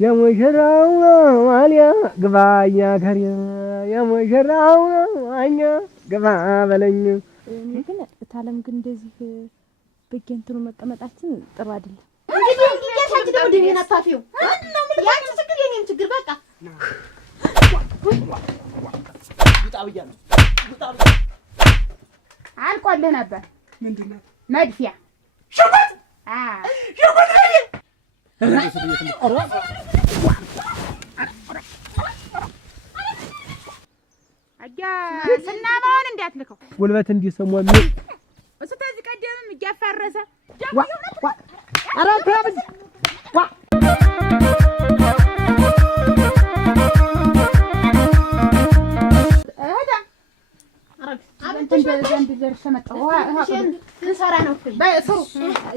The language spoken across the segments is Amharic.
የሙሽራው ዋልያ ግባኛ ከሪያ የሙሽራው ዋኛ ግባ በለኝ። እኔ ግን ታለም ግን እንደዚህ በእንትኑ መቀመጣችን ጥሩ አይደለም። እንግዲህ ያሳጅ ደግሞ ደሜን አታፊው ያንቺ ችግር የኔም ችግር በቃ ውጣ ብያለሁ። አልቆልህ ነበር። ምንድን ነው መድፊያ ሽጉጥ? ሽጉጥ ስናባውን እንዳትልከው ጉልበት እንዲሰሙ እሱ ተዚህ ቀደምም እያፈረሰ ኧረ ተያብኝ ልሰራ ነው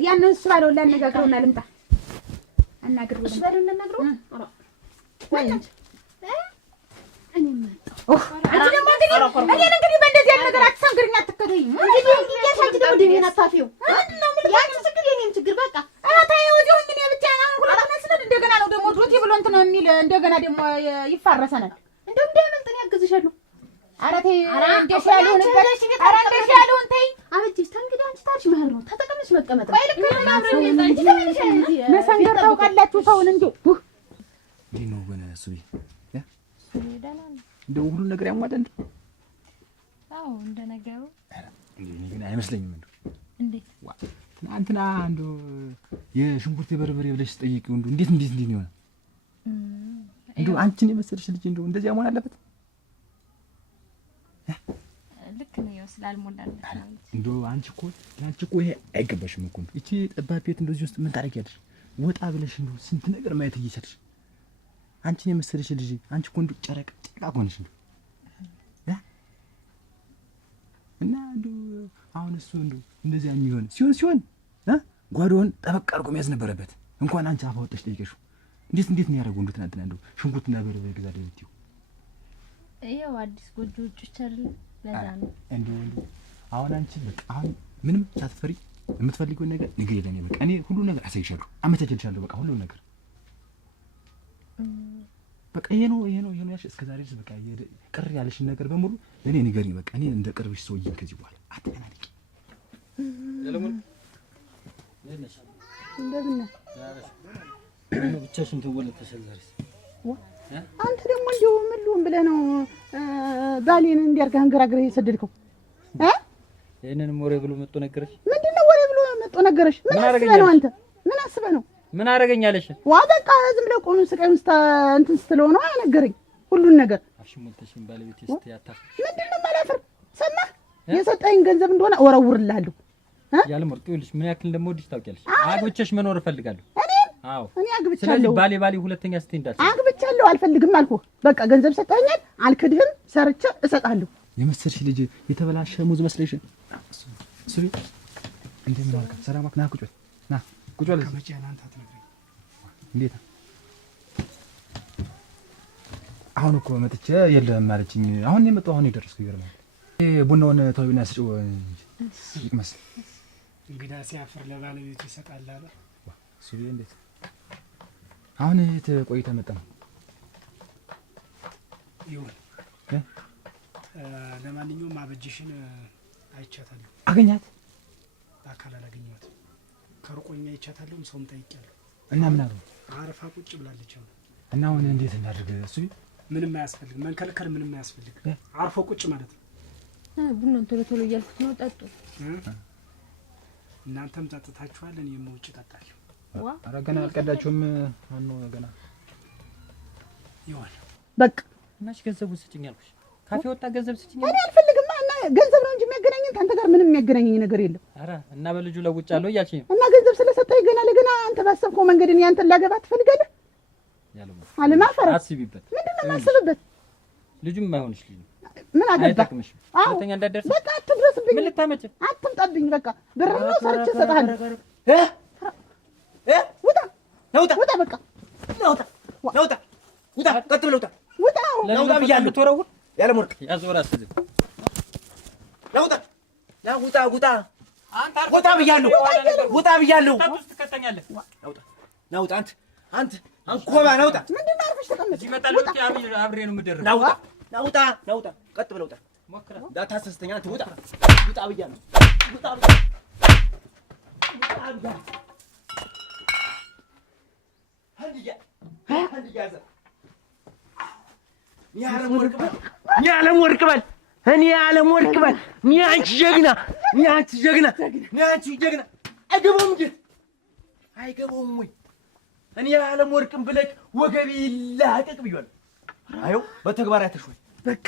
ያንን እሱ ባለው ላነጋግረውና ልምጣ አናግረው እሱ ባለው እናናግረው ወይ አንቺ ደግሞ እንግዲህ በእንደዚህ አይነት ነገር አትሰንግሪኝ፣ አትከተይኝ። እንግዲህ ያሳጅ ደግሞ ደሜን አታፊው ያንቺ ችግር የኔም ችግር በቃ ታየው እዚሁ እኔ ብቻ አሁን ሁለት መስለን እንደገና ነው ደግሞ ዶቴ ብሎ እንትን የሚል እንደገና ደግሞ ይፋረሰናል። እንደው እንደምንጥን ያግዝሻለሁ። ኧረ ተይ እንደሽ ያለውን ኧረ እንደሽ ያለውን ተይ አበጅሽ እንግዲህ አንቺ ታሪሽ መህር ነው ተጠቅመሽ መቀመጥ ነው። አይልክ አብረን እንጂ ተመልሰን መሰንገር ታውቃላችሁ ሰውን እንዴ እንዴ ነው ወነ ሱቢ እንደው ሁሉ ነገር ያሟላ እንዴ? አዎ እንደነገሩ እንዴ ግን አይመስለኝም። እንዴ ትናንትና እንደው የሽንኩርት በርበሬ ብለሽ ጠይቂው እንደው እንዴት ነው እንደው አንቺን የመሰለሽ ልጅ እንደው እንደዚህ መሆን አለበት? ልክ ነው ያው ስላልሞላለት ነው እንደው አንቺ እኮ ይሄ አይገባሽም እኮ እቺ ጠባብ ቤት እንደዚህ ውስጥ ምን ታደርጊያለሽ? ወጣ ብለሽ እንደው ስንት ነገር ማየት እየቻልሽ አንቺን የመሰለሽ ልጅ አንቺ እኮ እንደው ጨረቃ ሆነሽ እንደው እና እንደው አሁን እሱ እንደው እንደዚያ የሚሆን ሲሆን ጓዶውን ጠበቅ አድርጎ መያዝ ነበረበት። እንኳን አንቺ አፋ ወጣሽ ጠይቀሽው እንዴት ነው ያደረገው? እንደው ትናንትና እንደው ሽንኩርትና በርበሬ ገዛ ደብቲው ያው አዲስ ጎጆ ውጭ አይደል ለዛ ነው እንደው አሁን አንቺ በቃ አሁን ምንም ሳትፈሪ የምትፈልጊው ነገር ንገሪ ለኔ። በቃ እኔ ሁሉ ነገር አሳይሻለሁ፣ አመቻችልሻለሁ። በቃ ሁሉ ነገር በቃ ይሄ ነው ያልሽ እስከ ዛሬ ድረስ በቃ ቅር ያለሽን ነገር በሙሉ ለኔ ንገሪኝ። በቃ እኔ እንደ ቅርብሽ ሰው ይይን ከዚህ በኋላ አትናንቂ። ለለሙን ለነሽ እንደምን ነው ብቻሽን ተወለተሽ ዛሬስ አንተ ደግሞ እንደው ምን ልሁን ብለህ ነው ባሌን እንዲያርጋ አንገራግረህ የሰደድከው? ይሄንንም ወሬ ብሎ መጥቶ ነገረሽ? ምንድነው ወሬ ብሎ መጥቶ ነገረሽ? ምን አስበህ ነው አንተ? ምን አስበህ ነው? ምን አረጋኛለሽ? ዋ በቃ ዝም ብለህ ቆም ስቀም እንትን ስትለው ነው ነገረኝ ሁሉን ነገር። አሽሞልተሽም ባለቤት እስቲ ያታፍ ምንድነው ማላፈር? ሰማህ? የሰጠኝ ገንዘብ እንደሆነ ወረውርልሃለሁ። ያልመርጡ ይልሽ ምን ያክል እንደምወድሽ ታውቂያለሽ። አግብቼሽ መኖር እፈልጋለሁ። አዎ እኔ አግብቻለሁ። ስለዚህ ባሌ ሁለተኛ ስትይ እንዳትይ። አግብቻለሁ አልፈልግም አልኩህ። በቃ ገንዘብ ሰጠኸኛል፣ አልክድህም፣ ሰርቼ እሰጣለሁ። የመሰልሽ ልጅ የተበላሸ ሙዝ መስለሽ እሱ እንደምን አልከ? ሰላም አክና ቁጭ ና ቁጭ በል። ከመቼ አንተ አትነግረኝ? እንዴት አሁን እኮ መጥቼ የለም ማለችኝ። አሁን የመጣው አሁን የደረስኩ ይገርማል። ቡናውን ተውቢና ስጪው ይመስል እንግዳ ሲያፍር ለባለቤቱ ይሰጣል አለ እሱ። እንዴት አሁን ቆይታ መጣ ነው ይሁን። ለማንኛውም አበጅሽን አይቻታለሁ። አገኛት? በአካል አላገኘኋትም። ከሩቆኛ አይቻታለሁ። ሰውም ጠይቄያለሁ። እና ምን አሉ? አረፋ ቁጭ ብላለች። እና አሁን እንዴት እናድርግ? እሱ ምንም አያስፈልግ፣ መንከልከል ምንም አያስፈልግ። አርፎ ቁጭ ማለት ነው። ቡናን ቶሎ እያልኩት ነው። ጠጡ። እናንተም ጠጥታችኋል፣ እኔም ውጭ እጠጣለሁ። ኧረ ገና አልቀዳችሁም? አኖ ገና ይሆን በቃ እናሽ ገንዘቡን ስጭኝ አልኩሽ። ካፌ ወጣ ገንዘብ ስጭኝ። እኔ አልፈልግም። እና ገንዘብ ነው እንጂ የሚያገናኘኝ ከአንተ ጋር ምንም የሚያገናኘኝ ነገር የለም። ኧረ እና በልጁ ለውጫለሁ እያልሽኝ ነው? እና ገንዘብ ስለሰጠኝ ገና ለገና አንተ ባሰብከው መንገድ እኔ አንተን ላገባ ትፈልጋለህ? አለማፈር አስቢበት። ምንድነው የማስብበት? ልጁም የማይሆንሽ ልጅ ነው። ምን አገባህ? ሁለተኛ እንዳትደርስ በቃ አትድረስብኝ። ምን ልታመጭ? አትምጣብኝ። በቃ ብር ነው ሰርቼ እሰጥሃለሁ። ውጣ ውጣ፣ በቃ ውጣ፣ ቀጥ ብለህ ውጣ፣ ውጣ ብያለሁ። ተወረውር ያለ ሞርክ ያዞራ አስይዝ። ውጣ ብያለሁ። ውጣ ብያለሁ። ትከተኛለህ። ናውጣ አንተ አንኮባ ናውጣ። ምንድን ነው አርፈሽ ተቀመጥ። ይመጣል ወጥ አብሬ ነው የምደረው። ናውጣ ቀጥ ብለው ውጣ። ሞክራ እንዳታሰስተኛ አንተ ውጣ ብያለሁ። ውጣ የዓለም ወርቅ በል እኔ የዓለም ወርቅ በል እኔ አንቺ ጀግና አይገባውም እንዴ አይገባውም ወይ እኔ የዓለም ወርቅም ብለህ ወገቤ ይላቀቅ ብያለሁ። አየው በተግባር አይተሽው በቃ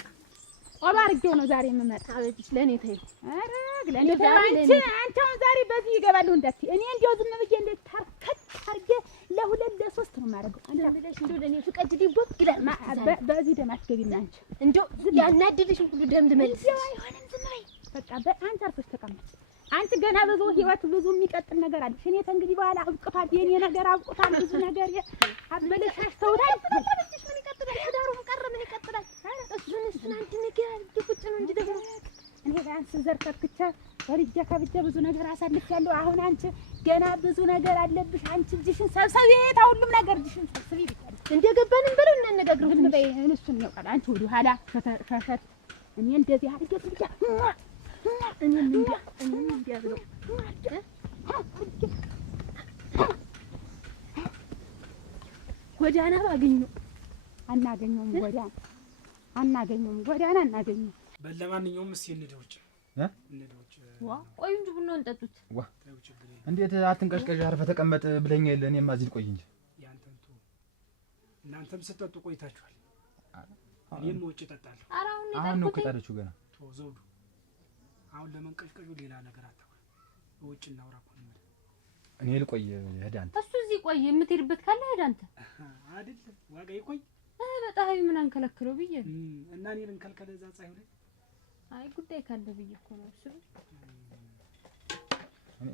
ቆሎ አድርጌው ነው ዛሬ የምመጣ። አቤትሽ ለእኔ ተይው። ኧረ ግለኔ አንቺ አሁን ዛሬ በዚህ ይገባለሁ እንዳትዪ። እኔ እንደው ዝም ብዬ እንዴት ታርከት አድርጌ ለሁለት ለሶስት ነው የማደርገው። አንተ ብለሽ እንደው ለእኔ ፍቀጅ ዲቦክ ይላል። በዚህ ደም አትገቢም አንቺ። እንደው ያናድድሽን ሁሉ ደም ትመልስ። አይሆንም ዝም በይ በቃ። አንቺ አርፈሽ ተቀመጭ። አንቺ ገና ብዙ ህይወት ብዙ የሚቀጥል ነገር አለሽ። እኔ ከእንግዲህ በኋላ አብቅቷል። የኔ ነገር አብቅቷል። ብዙ ነገር አበለሻሽተውታል። ምን ይቀጥላል? ትዳሩም ቀረ ምን ይቀጥላል? እሱን አንድ ነገር ቁጭ ነው እንጂ ደግሞ እኔ ቢያንስ ዘር ከብቻ ወልጄ ከብቻ ብዙ ነገር አሳልፌያለሁ። አሁን አንቺ ገና ብዙ ነገር አለብሽ። አንቺ እጅሽን ሰብሰቢ፣ ሁሉም ነገር እጅሽን ሰብሰቢ ይባላል። እንደገባንም ብለው እናነጋግረው። ዝም በይ እሱን ያውቃል። አንቺ ወዲህ ኋላ ፈሸት እኔ እንደዚህ አድርጌ ብቻ እኔም እንዲያ ብለው ጎዳና ባገኘው አናገኘውም። አናገኘውም። ለማንኛውም እስኪ እንደውጭ ቆይ እንጂ ቡናውን ጠጡት። እንዴት አትንቀሽቀሽ አርፈህ ተቀመጥ ብለኝ የለ እኔማ እዚህ ልቆይ እንጂ ያንተን ተው። እናንተም ስትጠጡ ቆይታችኋል። እኔም ውጭ እጠጣለሁ። አሁን ነው ከጣለችው ገና ተው ዘውዱ። አሁን ለመንቀሽቀሹ ሌላ ነገር አታውራ። ውጭ እናውራ እኮ ነው። እኔ ልቆይ ሄድ አንተ። እሱ እዚህ ቆይ የምትሄድበት ካለ ሄድ አንተ። አይደለም ዋጋ ይቆይ። በጣም ምን አንከለክለው ብዬ እና እኔ ልንከልከለ እዛ ፀሐይ ላይ አይ ጉዳይ ካለ ብዬ እኮ ነው። እሱ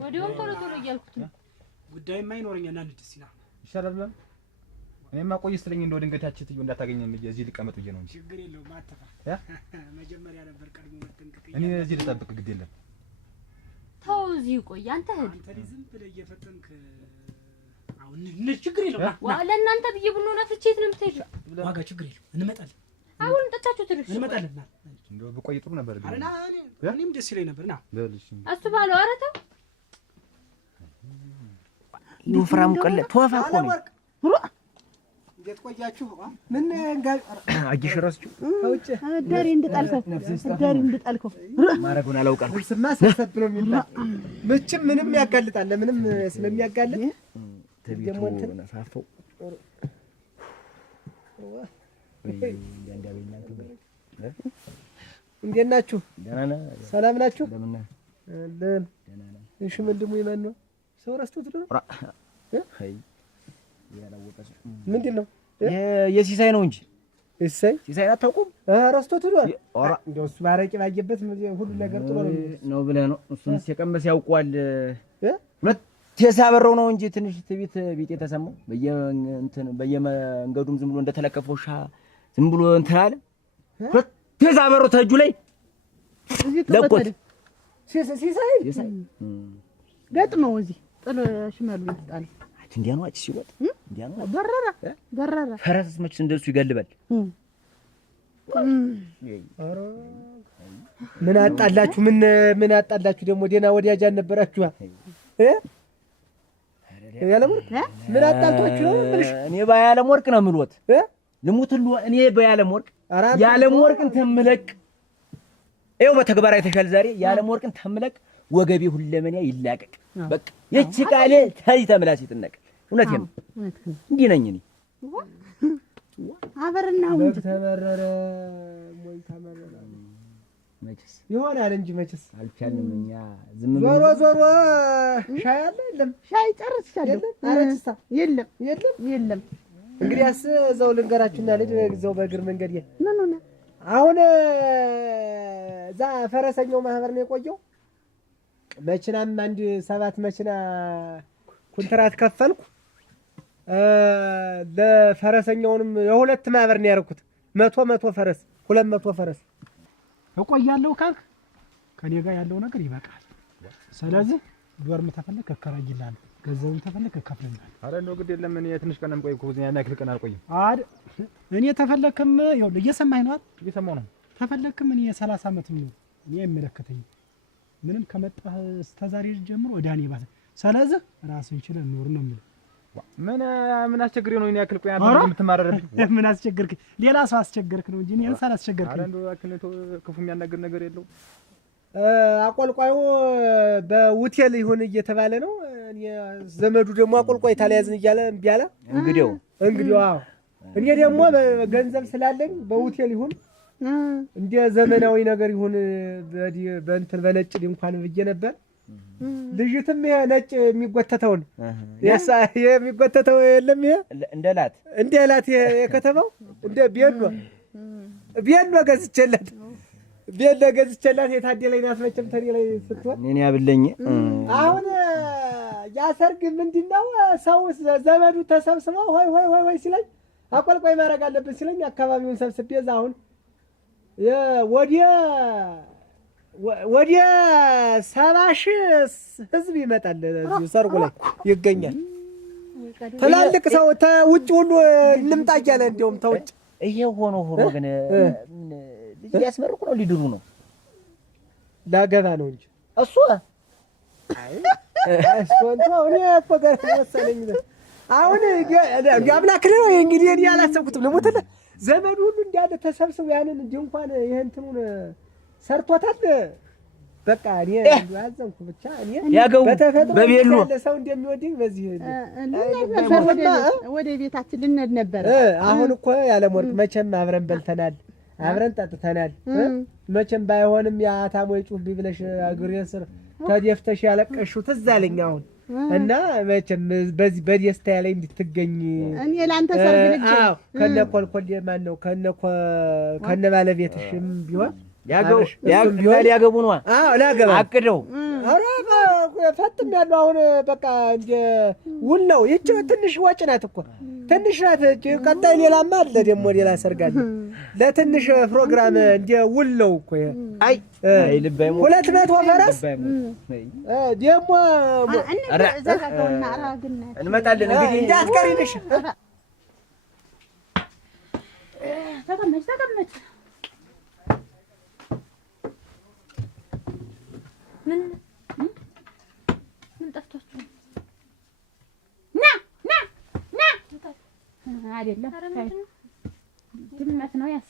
ወዲያውም ቶሎ እያልኩት ነው። ጉዳይማ ይኖረኛል። አንድ ደስ ይላል ይሻላል ብለን እኔማ ቆይ ስትለኝ እንደው ድንገት ያቺ ትዩ እንዳታገኘን እዚህ ልቀመጥ ብዬ ነው እንጂ ችግር የለውም። አትፈራ። መጀመሪያ ነበር ቀድሞ መጠንቀቅ። እኔ እዚህ ልጠብቅ ግድ የለም። ተው እዚህ ቆይ አንተ ሄድ። አንተ ዝም ብለህ እየፈጠንክ አሁን ችግር የለውም። ለእናንተ ብዬ ቡና ነፍቼ የት ነው የምትሄጂው? ዋጋ ችግር የለውም። እንመጣለን። አሁን ጠጣችሁ ትርሽ እንመጣለን። እንደው በቆይ ጥሩ ነበር ግን አረና እኔም ደስ ይለኝ ነበር። ና በልሽ እሱ ባለው ኧረ ተው ይወፍራም ቀለ ተወፋ እኮ ነው። እንዴት ቆያችሁ? ምን አጅሽ ራስችሁ አውጭ ዳሪ እንድጣልከው ማረጉን አላውቃለሁ። ስማ ሰሰብ ነው የሚባል መቼም ምንም ያጋልጣል። ለምንም ስለሚያጋልጥ ደግሞ ነፋፈው እንዴት ናችሁ? ሰላም ናችሁ? እሺ ምንድነው የማን ነው ሰው ረስቶት ነው? አይ ምንድን ነው የሲሳይ ነው እንጂ ሲሳይ አታውቁም? ረስቶት ነው። እንደው እሱ ባረቂ ባየበት ሁሉ ነገር ጥሎ ነው ብለህ ነው። እሱን ሲቀመስ ያውቀዋል። ሁለት የሳበረው ነው እንጂ ትንሽ ትቢት ቢጤ ተሰማው። በየመንገዱም ዝም ብሎ እንደተለከፈው ሻ ዝም ብሎ እንትን አለ። ሁለት የሳበረው ተጁ ላይ ለቆት ሲሳይ ገጥመው እዚህ ጥሎ ሽመሉ ይጣል። እንዲያ ነው አጭ ሲወጥ እንዲያ ነው ገረራ ፈረስስ መች እንደሱ ይገልባል። ምን አጣላችሁ? ምን አጣላችሁ ደግሞ? ደህና ወዲያጃ ነበራችሁ ያለምወርቅ ምን አጣልቷችሁ ነው የምልሽ? እኔ ባያለምወርቅ ነው የምልወት ልሙትሉ እኔ ባያለምወርቅ ያለምወርቅን ተምለቅ ይኸው በተግባር አይተሻል። ዛሬ ያለምወርቅን ተምለቅ ወገቤ ሁለመኛ ይላቀቅ። በቃ የቺ ቃሌ ታይ ተምላስ ይጥነቅ። እውነቴን ነው። እንዲህ ነኝ እኔ አበርና ወንድ ተመረረ ሞይ ተመረረ መችስ ይሆናል እንጂ መችስ አልቻልንም እኛ ዝም ብለን ዞሮ ሻይ አለ የለም? ሻይ ጨርሻለሁ። አረችሳ የለም። እንግዲያስ እዛው ልንገራችሁና ልጅ እዛው በእግር መንገድ ምን ሆነ? አሁን እዛ ፈረሰኛው ማህበር ነው የቆየው። መኪናም አንድ 7 መኪና ኮንትራት ከፈልኩ። ለፈረሰኛውንም የሁለት ማህበር ነው ያደረኩት። 100 ፈረስ 200 ፈረስ እቆያለሁ ካልክ ከኔ ጋር ያለው ነገር ይበቃል። ስለዚህ ዶርም ተፈለክ ከከራይልሃል። ገንዘብም ተፈለከ ከፍለናል። ኧረ እንደው ግድ የለም እኔ ትንሽ ቀን ቆይ እኮ ያን ያክል ቀን አልቆይም። እኔ ተፈለክም ይኸውልህ እየሰማኸኝ ነው አይደል? እየሰማሁ ነው። ተፈለክም እኔ 30 ዓመት ነው እኔ አይመለከተኝም። ምንም ከመጣህ እስከ ዛሬ ጀምሮ ወዳኔ ባሰ። ስለዚህ ራስን ችለህ ኑር ነው የምልህ። ምን አስቸግሬ ነው እኔ ያክል ቆይ አንተ የምትማረርብኝ? ምን አስቸገርክ? ሌላ ሰው አስቸገርክ ነው እንጂ እኔን ሳላስቸገርክ። ኧረ እንደው ያክል ክፉ የሚያናግር ነገር የለው። አቆልቋዩ በሆቴል ይሁን እየተባለ ነው። ዘመዱ ደግሞ አቆልቋይ ታለያዝን እያለ እምቢ አለ። እንግዲው አዎ እኔ ደግሞ ገንዘብ ስላለኝ በሆቴል ይሁን እንደ ዘመናዊ ነገር ይሁን በእንትን በነጭ ድንኳን ብዬ ነበር። ልጅትም ይሄ ነጭ የሚጎተተውን የሚጎተተው የለም ይሄ እንደ ላት የከተማው እንደ ቤሎ ገዝቼላት የታደለኝ ናት። መቼም ተኔ ላይ ስትሆን እኔ ያብለኝ አሁን ያሰርግ ምንድነው ሰው ዘመዱ ተሰብስበው ሆይ ሲለኝ አቆልቋይ ማድረግ አለብን ሲለኝ አካባቢውን ሰብስቤ እዛ አሁን ወዲያ 70,000 ህዝብ ይመጣል። እዚሁ ሰርጉ ላይ ይገኛል። ትላልቅ ሰው ተውጭ ሁሉ እንምጣ እያለ እንደውም ተውጭ ይሄ ሆኖ ግን ልጅ ሊያስመርቁ ነው ሊድሩ ነው? ላገባ ነው እንጂ እሱ እኔ እኮ ገር መሰለኝ። አሁን አምላክ ነው እንግዲህ እኔ አላሰብኩትም። ልሞትልህ ዘመዱ ሁሉ እንዳለ ተሰብስቦ ያንን ድንኳን ይሄን እንትኑን ሰርቶታል። በቃ እኔ ያዘንኩ ብቻ እኔ በተፈጥሮ ያለ ሰው እንደሚወደኝ በዚህ ወደ ቤታችን ልንሄድ ነበር። አሁን እኮ ያለም ወርቅ መቼም አብረን በልተናል፣ አብረን ጠጥተናል። መቼም ባይሆንም ያታሞይ ጩህ ብለሽ አግሬ ስር ተደፍተሽ ያለቀሽው ትዝ አለኝ አሁን እና መቼም በዚህ በደስታ ላይ እንድትገኝ እኔ ላንተ ሰርግ ልጅ ከነ ኮልኮል ማን ነው ከነ ባለቤትሽም ቢሆን ሊያገቡ ነው። አዎ ላገባ አቅደው ኧረ ፈጥም ያለው አሁን በቃ እንደ ውል ነው። ይህች ትንሽ ወጭ ናት እኮ ትንሽ ናት። ቀጣይ ሌላማ አለ ደግሞ ሌላ ሰርግ አለ። ለትንሽ ፕሮግራም እንደ ውል ነው እኮ አይ ልባይ 200 ፈረስ ደግሞ እንመጣለን እንግዲህ እንዳትቀሪንሽ። ተቀመጭ ምን ጠፍቷችሁ? ና አይደለም ድመት ነው ያስ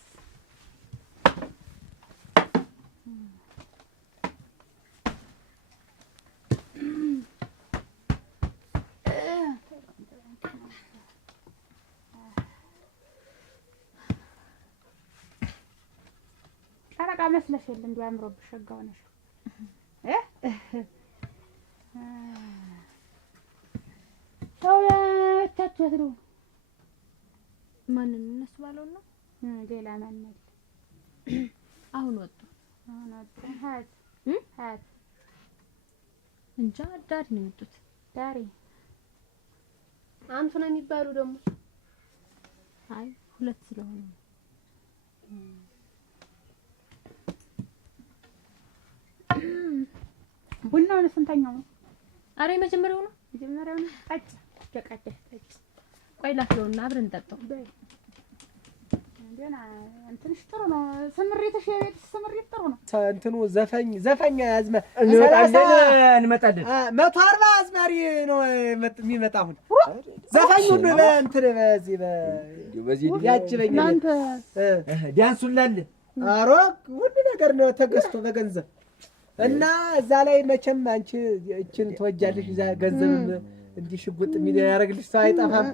ጨረቃ መስለሽ የለ እንደው አምሮብሽ ሸጋው ነሽ። ሰውያቻችሁ ነው ማንን እነሱ ባለው ነው ሌላ ማን ነው? አሁን ወጡ ሀያት እንጃ ዳሪ ነው የመጡት። ዳሪ አንቱ ነው የሚባሉ ደግሞ አይ ሁለት ስለሆነ ቡናውን ስንተኛው ነው? አሬ መጀመሪያው ነው ጠጭ ደቀደህ ጠጭ ቆይ ላፍለውና አብረን እንጠጣው። እንደና እንትንሽ ጥሩ ነው። ስምሪትሽ የቤትሽ ስምሪት ጥሩ ነው። እንትኑ ዘፈኛ ያዝመ እንመጣለን 140 አዝማሪ ነው የሚመጣ አሁን ዘፋኝ ሁሉ በእንትን በዚህ ያጅበኝ እናንተ ዳንሱላል አሮ ሁሉ ነገር ነው ተገዝቶ በገንዘብ እና እዛ ላይ መቼም አንቺ እቺን ተወጃለሽ እዛ ገንዘብ እንዲህ ሽጉጥ ምን ያረግልሽ ሰው አይጠፋም።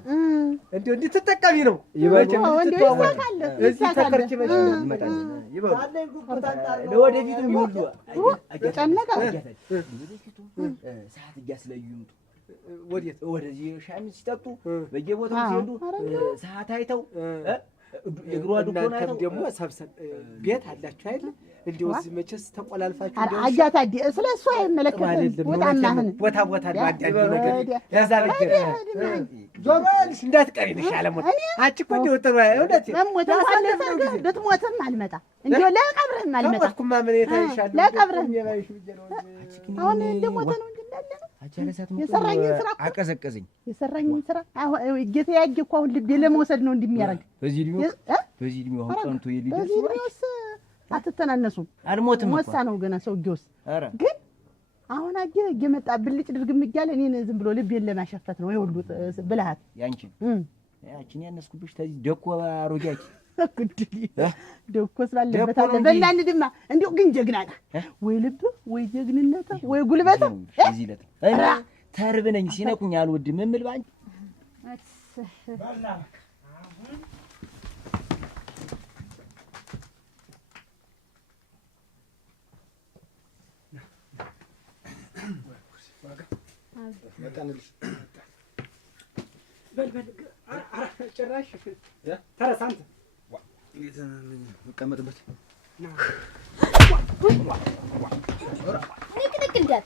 እንዴ እንድትጠቀሚ ነው ይበጀም እንድትተዋወቅ እዚህ ተከርችበሽ ይመጣል ይበል ለወደፊቱ ይሁሉ ጨነቀ ወደፊቱ ሰዓት እያስለዩ ወደዚህ ሻሚ ሲጠጡ በየቦታው ሲሄዱ ሰዓት አይተው የግሯ ዱኮና ደግሞ ሰብሰብ ቤት አላችሁ አይደል? እንደው እዚህ መቼስ ተቆላልፋችሁ እንደው አጃታዲ ስለሱ አይመለከትም። ወጣናህን ቦታ ማዳዲ ነገር ያዛ ነገር ጆሮልሽ እንዳትቀሪ ነሽ አለሞት አንቺ እኮ እንደው ጥሩ እውነት ልትሞትም አልመጣ እንደው ለቀብርህም አልመጣ ተቆጥኩማ ምን የታይሻል ለቀብርህም አሁን እንደሞተ ነው እንጂ እንዳለ ነው የሰራኝን ስራ አቀዘቀዘኝ። የሰራኝን ስራ አሁን ጌታ ያጌ እኮ አሁን ልቤ ለመውሰድ ነው እንደሚያደርግ። በዚህ እድሜው አሁን ቀንቶ የሊደርስ በዚህ እድሜውስ አትተናነሱም። አልሞትም ሞሳ ነው ገና ሰውዬውስ። ግን አሁን አጌ እየመጣ ብልጭ ድርግም እያለ እኔን ዝም ብሎ ልቤን ለማሸፈት ነው የሁሉ ብልሃት። ያንቺን ያነስኩብሽ ተዚህ ደኮ አሮጃች ደኮስ ባለበት አለ በእናንተ ድማ እንዲሁ ግን ጀግና ነህ ወይ ልብ ወይ ጀግንነት ወይ ጉልበት እዚህ ለት እኔ ተርብ ነኝ ሲነኩኝ አልወድም እምል ባንቺ በል ጭራሽ ተረሳ አንተ መቀመጥበት ንቅንቅ እንዳት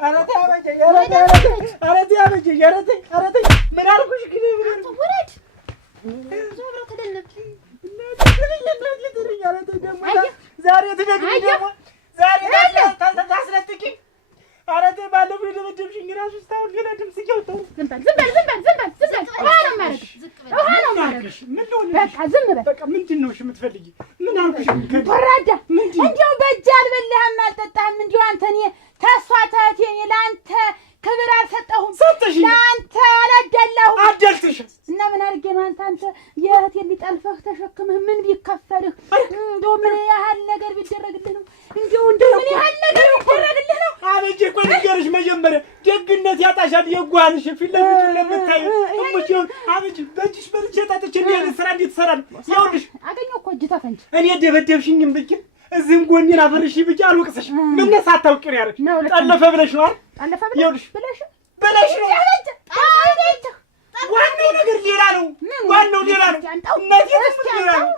ኧረ ተይ አበጀኝ ምን አልኩሽ ግን ውረድ ዛሬ ትደግሚ ደግሞ ዛሬ ታስነጥቂ። ኧረ ተይ ባለፈው የደበደብሽኝ እራሱ እስካሁን ገና ድምፅ እያወጣሁ ዝም በል በቃ ምንድን ነው የምትፈልጊ? ምን አልኩሽ? ወራዳ እንዲያው በእጅ አልበላህም አልጠጣህም። እንዲያው አንተ እኔ ተስፋ ተህቴ እኔ ለአንተ ክብር አልሰጠሁም። ሰጠሽኝ። ለአንተ አላዳላሁም። አደልትሽ እና ምን አድርጌ ነው አንተ የእህቴን ሊጠልፈህ ተሸክመህ ምን ቢከፈልህ እንደው ምን ያህል ነገር ቢደረግልህ ነው? እንደው ምን ያህል ነገር ቢደረግልህ ነው? አበጀ እኮ ንገርሽ መጀመሪያ ደግነት ያጣሻል። የጓንሽ ፊት ለፊት ለምታዩ እሙቼውን አበጀ በእጅሽ በልቼ ጠጥቼ እንዲህ አይነት ስራ እንዴት ትሰራለህ? ይኸውልሽ አገኘሁ እኮ እጅ ታፈንጭ እኔ ደበደብሽኝም ብዬሽ እዚህም ጎኔን አፈርሽ ብዬሽ አልወቅስሽም። ምን ሳታውቂ ነው ያደረግሽ? ጠለፈ ብለሽ ነው አይደል? ጠለፈ ብለሽ ነው። ዋናው ነገር ሌላ ነው። ዋናው ሌላ ነው። እናቴ ሌላ ነው።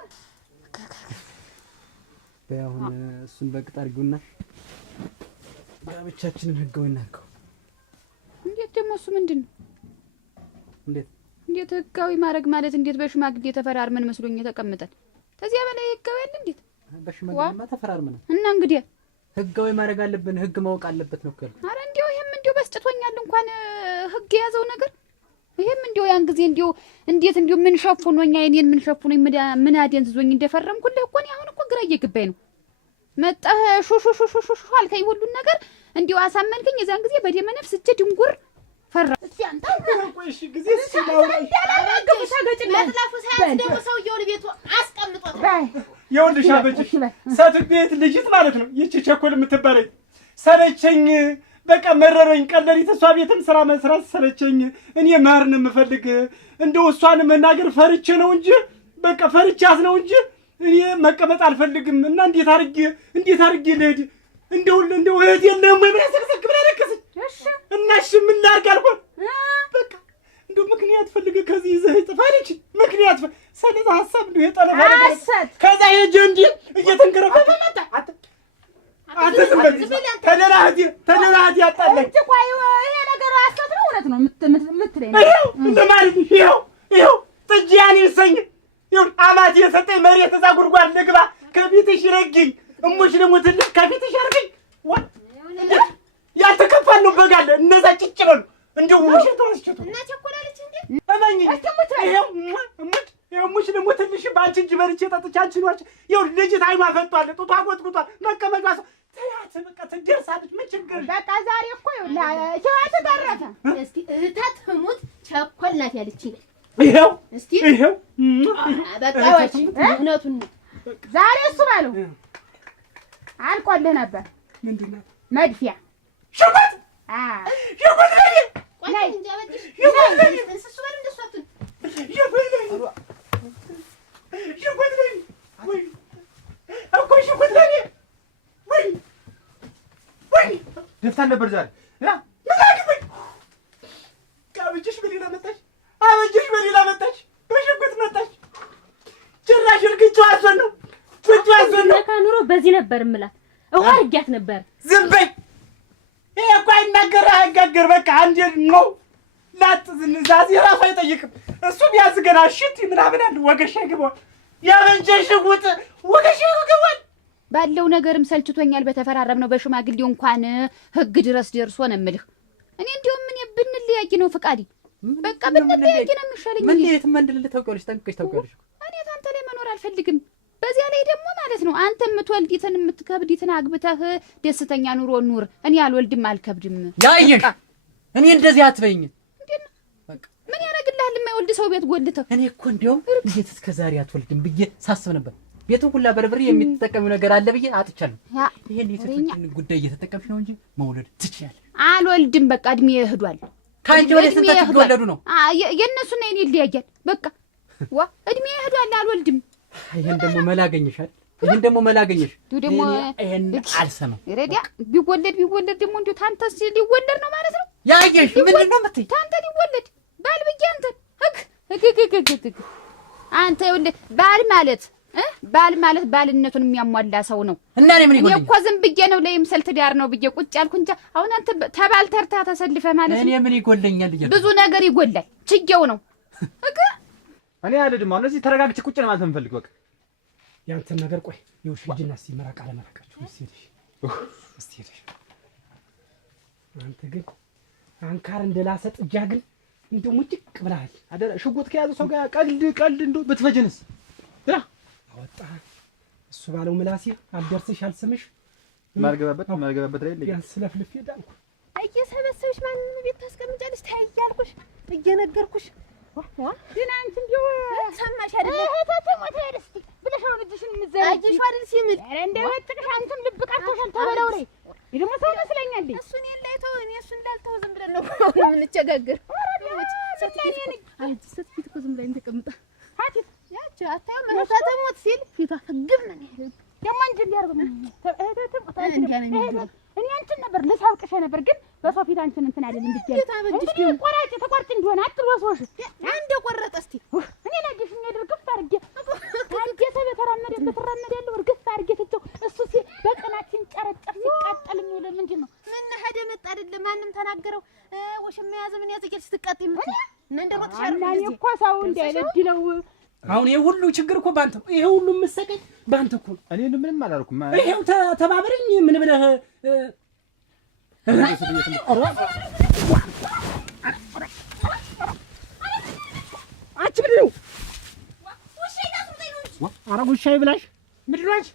አሁን እሱን በቅጥ አድርጊውና ጋብቻችንን ህጋዊ እናድርገው። እንዴት ደግሞ እሱ ምንድን ነው? እንዴት ህጋዊ ማድረግ ማለት እንዴት በሽማግሌ ተፈራርመን መስሎኝ ተቀምጠን ከዚያ በላይ ህጋዊ አለ? እንዴት በሽማግሌማ ተፈራርመን እና እንግዲህ ህጋዊ ማድረግ አለብን። ህግ ማወቅ አለበት ነው እኮ። ኧረ እንዲያው ይሄም እንዲያው በስጭቶኛል እንኳን ህግ የያዘው ነገር ይሄም እንዲያው ያን ጊዜ እንዲያው እንዴት እንዲያው ምን ሸፉኖኝ አይኔን ምን ሸፉኖኝ ምን አደንዝዞኝ እንደፈረምኩልህ እኮ ነው። አሁን እኮ ግራ እየገባኝ ነው። መጣህ ሹ አልከኝ ሁሉን ነገር እንዲያው አሳመንከኝ። የዛን ጊዜ በደመ ነፍስ እጄ ድንጉር ፈራ። እስቲ አንተ ቆይሽ ጊዜ ሲላውራይ ያላገቡ ሳገጭለት ለጥላፉ ሳያስ ደግሞ ሰውየው ቤቱ አስቀምጦት ይኸውልሽ አበጀሽ ሰት ቤት ልጅት ማለት ነው። ይቺ ቸኮል የምትባለኝ ሰለቸኝ፣ በቃ መረረኝ። ቀለሪት እሷ ቤትም ስራ መስራት ሰለቸኝ። እኔ ማር ነው የምፈልግ። እንደው እሷን መናገር ፈርቼ ነው እንጂ በቃ ፈርቻት ነው እንጂ እኔ መቀመጥ አልፈልግም። እና እንዴት አድርጌ ልሂድ? እንደው እህት የለህም ወይ ብላ ሰቅሰቅ ብላ ረከሰች። እና እሺ ምን ላድርግ አልኳት። በቃ እንደው ምክንያት ፈልገህ ከዚህ ይዘህ ጥፋለች። ምክንያት ሰለዛ ሀሳብ እንደው የጠለፋ ነገር ከዛ ሄጄ እንዴ እየተንከረፈፈ መጣ። ተደላህት ያጣለኝ እኮ ይሄ ነገር ሀሰት ነው እውነት ነው የምትለኝ ይኸው እንደማለት ይኸው ጥጄ ያን ይሰኝ ይኸው አማት የሰጠኝ መሬት እዛ ጉድጓድ ልግባ ከፊትሽ ይረግኝ እሙሽ ልሙትልሽ ከፊትሽ ያርገኝ ያልተከፋል ነው በጋለ እነዛ ጭጭ በሉ እንደው ሙሽ ተወስቸቱ እና ቸኮላለች እንዴ እመኝ ይኸው ሙሽ ልሙትልሽ ባንቺ እጅ በልቼ ጠጥቼ አንቺ ነው ይኸው ልጅት አይኗ ፈጧል ጡቷ ጎጥጉጧል መቀመጫ ተያት በቃ ትደርሳለች። ምን ችግር በቃ ዛሬ እኮ ይኸውልህ ተደረፈ። እስቲ እህታት ህሙት ቸኮል ናት ያለችኝ ይኸው እስቲ ይኸው በቃ ወጭ እውነቱን ነው። ዛሬ እሱ ባለው አልቆልህ ነበር። ምንድን ነው መድፊያ ሽጉጥ ሽጉጥ ላይ ቆይ እንጂ አበጅሽ እንስሱ በል እንደሷቱን ሽጉጥ ላይ ወይ እኮ ሽጉጥ ላይ ወይ ደፍታን ነበር ዛሬ ምን አግብኝ ጋብጅሽ በሌላ መጣሽ አበጅሽ በሌላ መጣሽ በሽጉጥ መጣሽ ጭራሽ እርግጫው አዞን ነው ኑሮ በዚህ ነበር እምላት ውሃ አድርጊያት ነበር። ዝም በይ። ይሄ እኮ አይናገር በቃ አንዴ ነው ላጥ ዛዚ ራሱ አይጠይቅም። እሱ ቢያዝ ገና ሽት ምናምን አለ ወገሻ ይገባል። ያበጀ ሽጉጥ ወገሽ ይገባል። ባለው ነገርም ሰልችቶኛል። በተፈራረምነው በሽማግሌው እንኳን ህግ ድረስ ደርሶ ነው የምልህ። እኔ እንደውም ምን ብንለያይ ነው ፍቃዴ? በቃ ብንለያይ ነው የሚሻለኝ። ምን ለየት መንደል ታውቂያለሽ? ጠንቅቀሽ ታውቂያለሽ። እኔ ታንተ ላይ መኖር አልፈልግም። በዚያ ላይ ደግሞ ማለት ነው አንተ የምትወልዲትን የምትከብዲትን አግብተህ ደስተኛ ኑሮ ኑር። እኔ አልወልድም አልከብድም። ያየሽ እኔ እንደዚህ አትበይኝ። ምን ያደርግልሃል የማይወልድ ሰው ቤት ጎልተህ? እኔ እኮ እንደውም እንዴት እስከ ዛሬ አትወልድም ብዬ ሳስብ ነበር። ቤቱን ሁላ በርብሬ የሚተጠቀሚው ነገር አለ ብዬ አጥቻለሁ። ይሄን የሴቶችን ጉዳይ እየተጠቀምሽ ነው እንጂ መውለድ ትችያለሽ። አልወልድም በቃ እድሜ ይሄዷል። ካንቺ ወደ ስንት ትወለዱ ነው? የእነሱና የኔ ይለያያል። በቃ ዋ እድሜ ይሄዷል። አልወልድም። ይሄን ደግሞ መላገኝሻል። ይሄን ደግሞ መላገኝሽ ደግሞ ይሄን አልሰማም። ረዲያ ቢወለድ ደግሞ እንዴ ታንተስ ሊወለድ ነው ማለት ነው? ያየሽ ምንድን ነው የምትይ? ታንተ ሊወለድ ባል ብዬ አንተ ይኸውልህ ባል ማለት ባልነቱን የሚያሟላ ሰው ነው። እና እኔ እኮ ዝም ብዬ ነው ለይምሰል ትዳር ነው ብዬ ቁጭ ያልኩ እንጂ አሁን አንተ ተባል ተርታ ተሰልፈ ማለት ነው። እኔ ምን ይጎለኛል? ብዙ ነገር ይጎላል። ችየው ነው እኔ አልሄድም። አሁን እዚህ ተረጋግቼ ቁጭ ነው ማለት የምፈልግ። በቃ ያንተን ነገር ቆይ ይኸውልሽ፣ ሂጂና እስኪ መራቅ አለመራቃችሁ እስኪ ሄደሽ አንተ ግን አንካር እንደላሰ ጥጃ ግን እንደው ሙጭቅ ብለሃል። አደረ ሽጉጥ ከያዘ ሰው ጋር ቀልድ እንደው ብትፈጀንስ? አወጣ እሱ ባለው ምላሴ አልደርስሽ አልስምሽ ማልገባበት ላይ ያን ስለፍልፍ ዳንኩ። እየሰበሰብሽ ማንንም ቤት ታስቀምጫለሽ? ታይ እያልኩሽ እየነገርኩሽ ግን አንቺ እንደው ሰማሽ አይደለ? ተሞተ ደስቲ ብለሽ አሁን እጅሽን ምዘራጅሽ አይደል ሲምል እንደው ወጥቅሽ አንቺም ልብ ቀርቶሻል። ተበለው ላይ ደግሞ ሰው መስለኛል። እሱን የላይተው እኔ እሱን እንዳልተው ዝም ብለን ነው የምንቸጋገር። ስትፊት እኮ ዝም ብለን ተቀምጣ ሀቲት ያቸው አታየው መታተሞት ሲል ፊቷ ፍግም ነው ያለው። ደግሞ አንቺ እንዲያርጉ እኔ አንቺን ነበር ልሳብቅሽ ነበር፣ ግን በሰው ፊት አንቺን እንትን አይደለም እንድትያለሽ ቆራጭ ተቆርጭ እንደሆነ አትወሶሽ አንዴ ቆረጠ እስቲ እኔ ነግሽ እንደርግፍ አድርጌ አንዴ ተበተራመደ ያለው እርግፍ አድርጌ ትተው እሱ በቀናችን ጨረጨር ሲቃጠል የሚውል ምንድን ነው? ምን ሄደ መጣ አይደለም ማንም ተናገረው ወሽማ ያዘ ምን ያዘገልሽ ትቃጥ ይምት እና እንደሞት ሻርፍ እና እኮ ሰው እንዳይበድለው አሁን ይሄ ሁሉ ችግር እኮ ባንተ ነው። ይሄ ሁሉ መሰቀኝ ባንተ እኮ ነው። እኔ ምንም አላልኩም። ይሄው ተባበረኝ ምን ብለህ አንቺ ምንድን ነው ኧረ ጉሻዬ ብላሽ ምንድን ነው አንቺ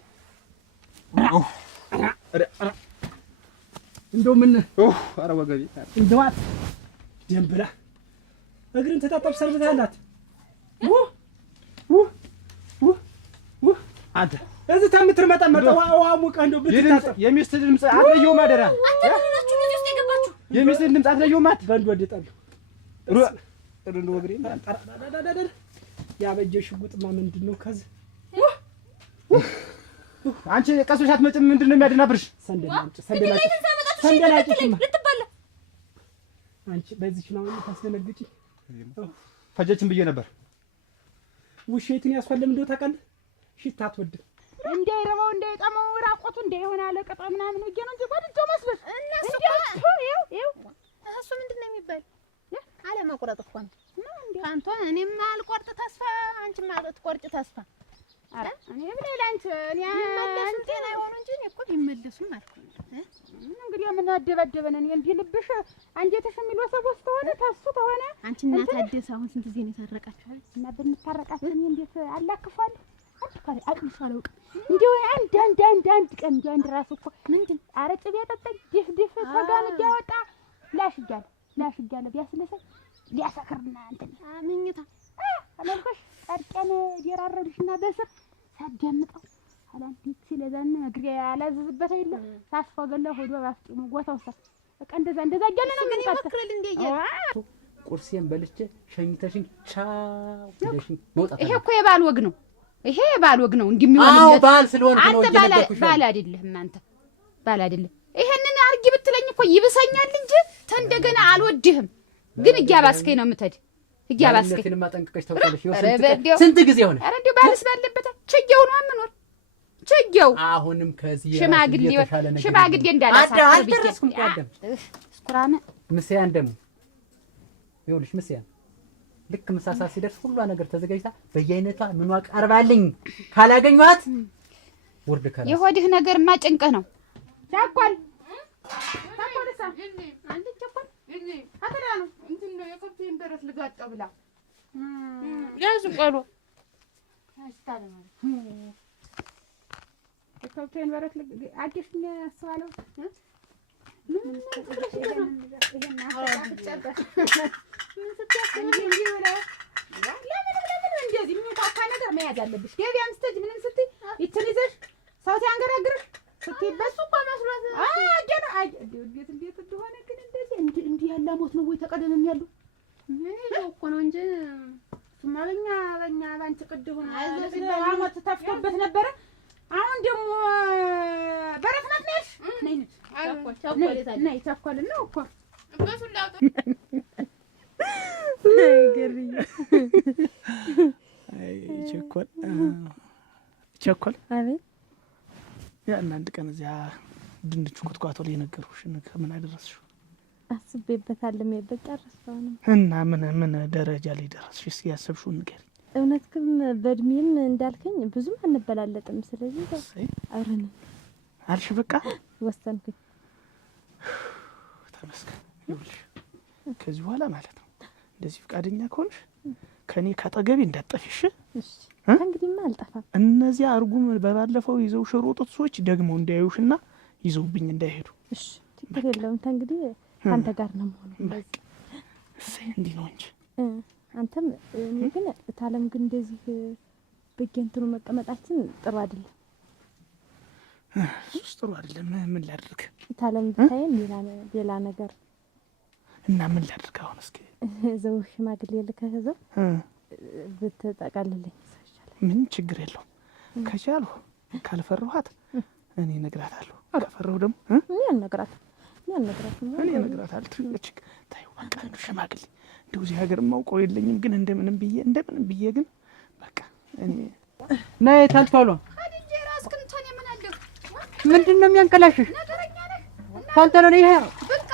እንደው ምን ኧረ ወገቤ እንደው ደም ብላ እግርን ተጣጣብ ሰርተሃላት አንተ እዚህ ተምትር መጣ ዋ ሙቀ እንደው ብትታጠብ የሚስት ድምፅ አትለየውም። አደራ አንተናችሁ ልጅ ውስጥ የገባችሁ የሚስት ድምፅ አትለየውም። በእንድ ወደጣሉ ሩን ወግሬ ያበጀ ሽጉጥማ ምንድን ነው? ከዚህ አንቺ ቀሶሽ አትመጭም። ምንድን ነው የሚያደናብርሽ? ሰንደላጭ ልትባለ አንቺ በዚህች ነው ታስደነግጪ። ፈጀችን ብዬ ነበር። ውሸትን ያስፈልም እንደው ታውቃለህ። ሽታ አትወድም። እንዳይረባው እንዳይጠማው ራቆቱ እንዳይሆን አለቀጣ ምናምን ወጌ ነው እንጂ ጓድጆ መስበስ እነሱ እሱ ምንድን ነው የሚባል አለመቁረጥ እኮ ነው። አንተ እኔም አልቆርጥ ተስፋ አንቺም አልቆርጥ ተስፋ። አረ እኔ ብለህ ላንቺ እኔ አንተ ነው የሆነ እንጂ እኔ እኮ ቢመለሱም አልኩኝ። እንግዲህ ምን አደበደበን? እኔ እንዲህ ልብሽ አንጀትሽ የሚልወሰወስ ተሆነ ተሱ ተሆነ አንቺ እና ታደሰ አሁን ስንት ጊዜ ነው የታረቃችሁ? እና ብንታረቃችሁ እኔ እንዴት አላክፋለሁ? አጥፋለሁ አቅምሻለሁ። እንዲሁ አንድ ቀን እንዲሁ አንድ ራሱ እኮ ምንድን አረጭ ቢያጠጣኝ ድፍ ተጋን እያወጣ ላሽ እያለ ቢያስለሰኝ ሊያሰክርና እንትን ምኝታ አላልኩሽ? ጻድቀን ዲራረዱሽና በስር ሳዳምጠው አላንቲት ስለዛና እግሬ አላዘዝበት አይደለም ሳስፈገለ ሆዶ ባፍጥሙ ጎታውሳ በቃ እንደዛ እያለ ነው ምን ይመክረል እንደየ ቁርሴን በልቼ ሸኝተሽኝ ቻው ደሽኝ መውጣት። ይሄ እኮ የባል ወግ ነው። ይሄ የባል ወግ ነው እንደሚሆንለት። አዎ ባል ስለሆነ ነው እየነገርኩሽ። ባል አይደለም አንተ ባል አይደለም። ይሄንን አርጊ ብትለኝ እኮ ይብሰኛል እንጂ ተንደገና አልወድህም። ግን እያባስከኝ ነው የምትሄድ እያባስከኝ። ለምን ማጠንቀቀሽ ታውቃለሽ? ስንት ጊዜ ሆነ? ኧረ እንደው ባልስ ባለበት ችየው ነው የምኖር ችየው። አሁንም ከዚህ ሽማግሌ እንዳላሳፍር አልደረስኩም። ቀደም ስኩራነ ምስያን ደግሞ ይኸውልሽ ምስያን ልክ ምሳሳ ሲደርስ ሁሉ ነገር ተዘጋጅታ በየአይነቷ ምኗ ቀርባልኝ ካላገኘኋት ወርድ ከራስ የሆድህ ነገርማ ጭንቅ ነው። ቻኳል ታቆለሳ አንተ ቻኳል አተራ ነው እንትን ነው የከብቴን በረት ልጋጣ ብላ ያዙ ቆሎ አስታለ ማለት የከብቴን በረት አዲስ ነው ያስዋለው ምን እንደዚህ የሚታካ ነገር መያዝ አለብሽ። ገበያም ስትሄጂ ምንም ስትይ ይችን ይዘሽ ሰው ሲያንገራግርሽ ስትይበሱ እኮ መስሎት እንዴት እንደሆነ ግን እንደዚህ እንዲህ ያለ ሞት ነው ወይ ተቀደመም ያሉ ይሄ እኮ ነው እንጂ እሱማ በእኛ ባንቺ ቅድ ሆነ ሞት ተፍቶበት ነበረ። አሁን ደግሞ በረት ናት ነሽ ነይ ነይ ቸኮል ነው እኮ በሱላው ቸኮል አቤት ያን አንድ ቀን እዚያ ድንቹ ቁጥቋጦ ላይ ነገርኩሽን ከምን አደረስሽው? አስቤበታለሁ የበጨረስኩ ነው። እና ምን ደረጃ ላይ ደረስሽ? እስኪ ያሰብሽውን ንገሪኝ። እውነትም በእድሜም እንዳልከኝ ብዙም አንበላለጥም። ስለዚህ አብረን አልሽ በቃ ወሰንኩኝ። ተመስገን። ይኸውልሽ ከዚህ በኋላ ማለት ነው እንደዚህ ፈቃደኛ ከሆንሽ ከኔ ካጠገቤ እንዳትጠፊሽ። እሺ እንግዲህማ አልጠፋም። እነዚያ አርጉም በባለፈው ይዘው ሽሮጡት ሰዎች ደግሞ እንዳያዩሽና ይዘውብኝ እንዳይሄዱ። እሺ ችግር የለውም። እንግዲህ አንተ ጋር ነው የምሆነው። በቃ እሰይ እንዲህ ነው እንጂ አንተም ግን ታለም ግን እንደዚህ በየእንትኑ መቀመጣችን ጥሩ አይደለም። እሱስ ጥሩ አይደለም። ምን ላድርግ? ታለም ብታይም ሌላ ነገር እና ምን ላድርግ? አሁን እስኪ ዘው ሽማግሌ ልከህ ዘው ብትጠቀልልኝ ይሻላል። ምን ችግር የለውም። ከቻልሁ ካልፈራኋት እኔ እነግራታለሁ። ከፈራሁ ደግሞ እኔ እነግራታለሁ። ታዩ በቃ ሽማግሌ እንደው እዚህ ሀገር የማውቀው የለኝም፣ ግን እንደምንም ብዬ ግን በቃ እኔ ነይ ታልቷል። አዲጄ ራስክን ቶኔ ምን አለው? ምንድነው የሚያንቀላሽሽ? ነገረኛ ነህ። ታልቷል ነው ይሄ።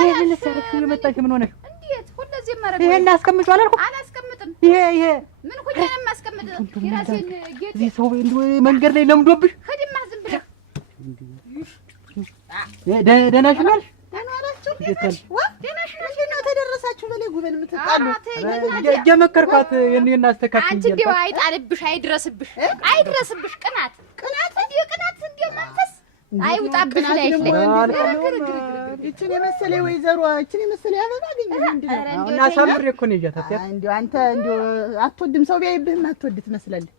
ይሄን ለሰርሽ የመጣሽ ምን ሆነሽ? እንዴት ሁለዚህ ማረግ? ይሄን አስቀምጪው አላልኩ? አላስቀምጥም። ይሄ ምን ሁሉንም ማስቀምጥ? የራሴን ጌጥ እዚህ ሰው መንገድ ላይ ለምዶብሽ ከድማ ዝም ብለህ ደህናሽ ነሽ? ተደረሳችሁ በላይ ጉበን የምትጣሉ እየመከርኳት የኔና አስተካክል። አንቺ እንደው አይጣልብሽ፣ አይድረስብሽ ቅናት እንዴ ቅናት እንዴ መንፈስ አይውጣብሽ ላይ እቺን የመሰለ ወይዘሮ እቺን የመሰለ አበባ አገኘሽ እንዴ? እና ሳምሬ እኮ ነው ይያታት እንዴ አንተ እንዴ አትወድም ሰው ቢያይብህ ማትወድ ትመስላለህ።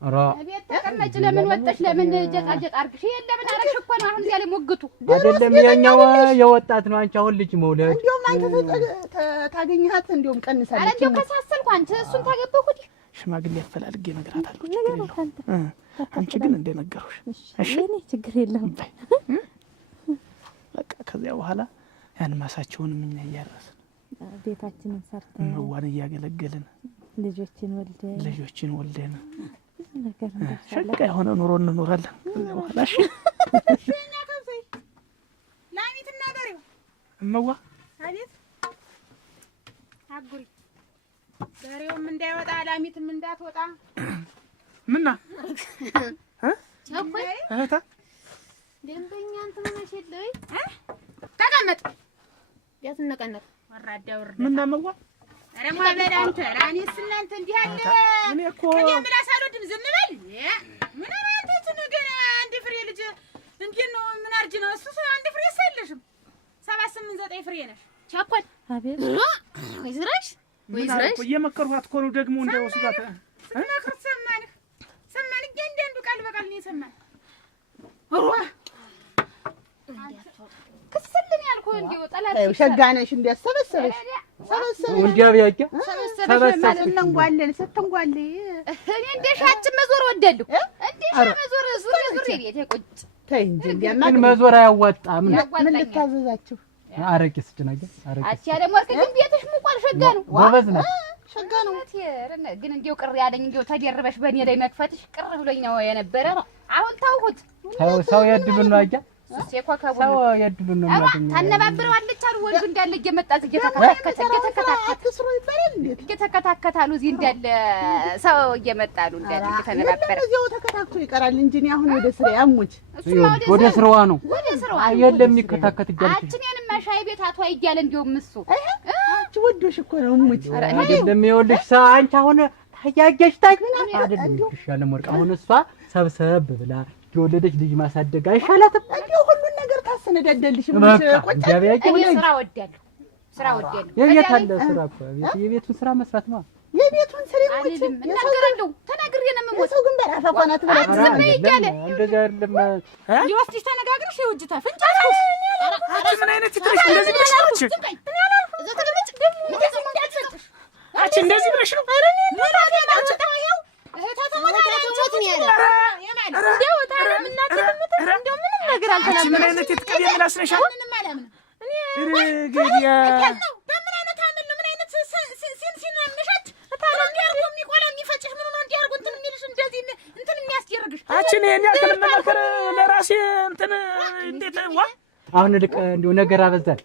ቤት ተቀመጭ። ለምን ወጣሽ? ለምን ጀጣጀጣ አርግሽ? ይሄን ለምን አረግሽ እኮ ነው አሁን እዚያ ላይ ሞግቱ አይደለም። ያኛው የወጣት ነው። አንቺ አሁን ልጅ መውለድ እንደውም አንተ ታገኝሃት እንደውም ቀንሳለች። አረ እንደው ከሳሰልኩ አንተ እሱን ታገበኩ ሽማግሌ አፈላልጌ እነግራታለሁ። አንቺ ግን እንደነገርኩሽ እሺ እኔ ችግር የለውም። በቃ ከዚያ በኋላ ያን ማሳቸውንም እኛ እያረስን ቤታችንን ሰርተን መዋን እያገለገልን ልጆችን ወልደን ነገር ሸጋ የሆነ ኑሮ እንኖራለን። ከዚያ በኋላ እሺ እኛ ከፈይ ላሚትና በሬው እመዋ አቤት አጉሪ በሬውም እንዳይወጣ ላሚትም እንዳትወጣ ምና ቸኮይ እህታ ደንበኛ አንተ ማማሽ የለይ ተቀመጥ ያስነቀነቅ ወራዳ ወርዳ ምና መዋ አረ ማበላ አንተ ራኒስ እናንተ እንዲህ አለ እኔ እኮ ከደም ብላሽ አልወድም። ዝም በል ምን አራንተ ገና አንድ ፍሬ ልጅ እንዴት ነው? ምን አርጅ ነው እሱ? አንድ ፍሬ ሰለሽም 7 8 9 ፍሬ ነሽ። ቸኮል አቤት ወይዝራሽ እየመከርኋት እኮ ነው ደግሞ እንደወስዳት ስትመክር ሰማን እያንዳንዱ ቃል በቃል ነው የሰማን። ክስልን ያልኩህ እንዲሁ ጠላት ሸጋነሽ እንዲያሰበሰበሽ እንዲያ ቢያቂ ስትንጓለን እኔ እንደ ሻችን መዞር ወደድኩ። እንደ ሻ መዞር ዙር ቤት ቁጭ ተይ እንጂ እንዲያማ ግን መዞር አያዋጣም። ምን ልታዘዛችሁ? አረቄ ስጭናገ አረቄ አቻ ደግሞ ወርቅም ቤትሽ ሙቋል። ሸጋ ነው ጎበዝ ነው ሸጋ ነው። ግን እንዲሁ ቅር ያለኝ እንዲሁ ተደርበሽ በእኔ ላይ መክፈትሽ ቅር ብሎኝ ነው የነበረ ነው። አሁን ተውሁት። ሰው ያድሉን ነው አጃ ኮከቡ ሰው የድሉን ነው የሚያገኘው። ታነባብረዋለች አሉ ወንዱ እንዳለ እየመጣ እየተከታከታሉ እዚህ እንዳለ ሰው እየመጣ አሉ እንዳለ እየተነባበረ እዚያው ተከታክቶ ይቀራል እንጂ እኔ አሁን ወደ ስራ ያሙች ወደ ስራዋ ነው ወደ ስራዋ የለም የሚከታከት እያለች አችኔንም ሻይ ቤት አቷ እያለ እንደውም እሱ አንቺ ወዶሽ እኮ ነው ሙች አይደለም ይኸውልሽ ሰው አንቺ አሁን ታያየሽ አይደለም ይሻለም ወርቅ አሁን እሷ ሰብሰብ ብላ የወለደች ልጅ ማሳደግ አይሻላትም? እንደው ሁሉን ነገር ታሰነዳደልሽ ሙች ቆጭ እኔ ስራ ወዳለሁ የቤት አለ ስራ እኮ የቤቱን ስራ መስራት ነው የቤቱን ስራ ሙች እናገራለሁ ተናግሬ ነው የምሞት ሰው ግን በራፋ ቆናት ብለህ ዝም ይያለ እንደዚህ አይደለም ይወስድሽ ተነጋግረሽ ይውጅታ ፍንጫ ምን አይነት ትርሽ እንደዚህ ብለሽ ነው አንቺ? እኔ አላልኩም እዛ ተቀመጭ እንደዚህ እንዳትሰጥሽ አንቺ እንደዚህ ብለሽ ነው? ኧረ እኔ ምን አገባው ይሄው እህታታ ሞት ነው ያለ እንደው ታረም እናት እንደው ምንም ነገር አልተናገረም። ምን አይነት የትቀብ የምላስነሻል? ምንም አላምንም እኔ ገዲያ በምን አይነት አመል ነው ምን አይነት ሲን ነሻት ታረም እንዲያርጉ የሚቆላ የሚፈጭሽ ምን ነው እንዲያርጉ እንትን የሚልሽ እንደዚህ እንትን የሚያስደርግሽ አንቺ እኔ ያክል መናከር ለራሴ እንትን እንዴት ዋ አሁን ልቅ እንደው ነገር አበዛል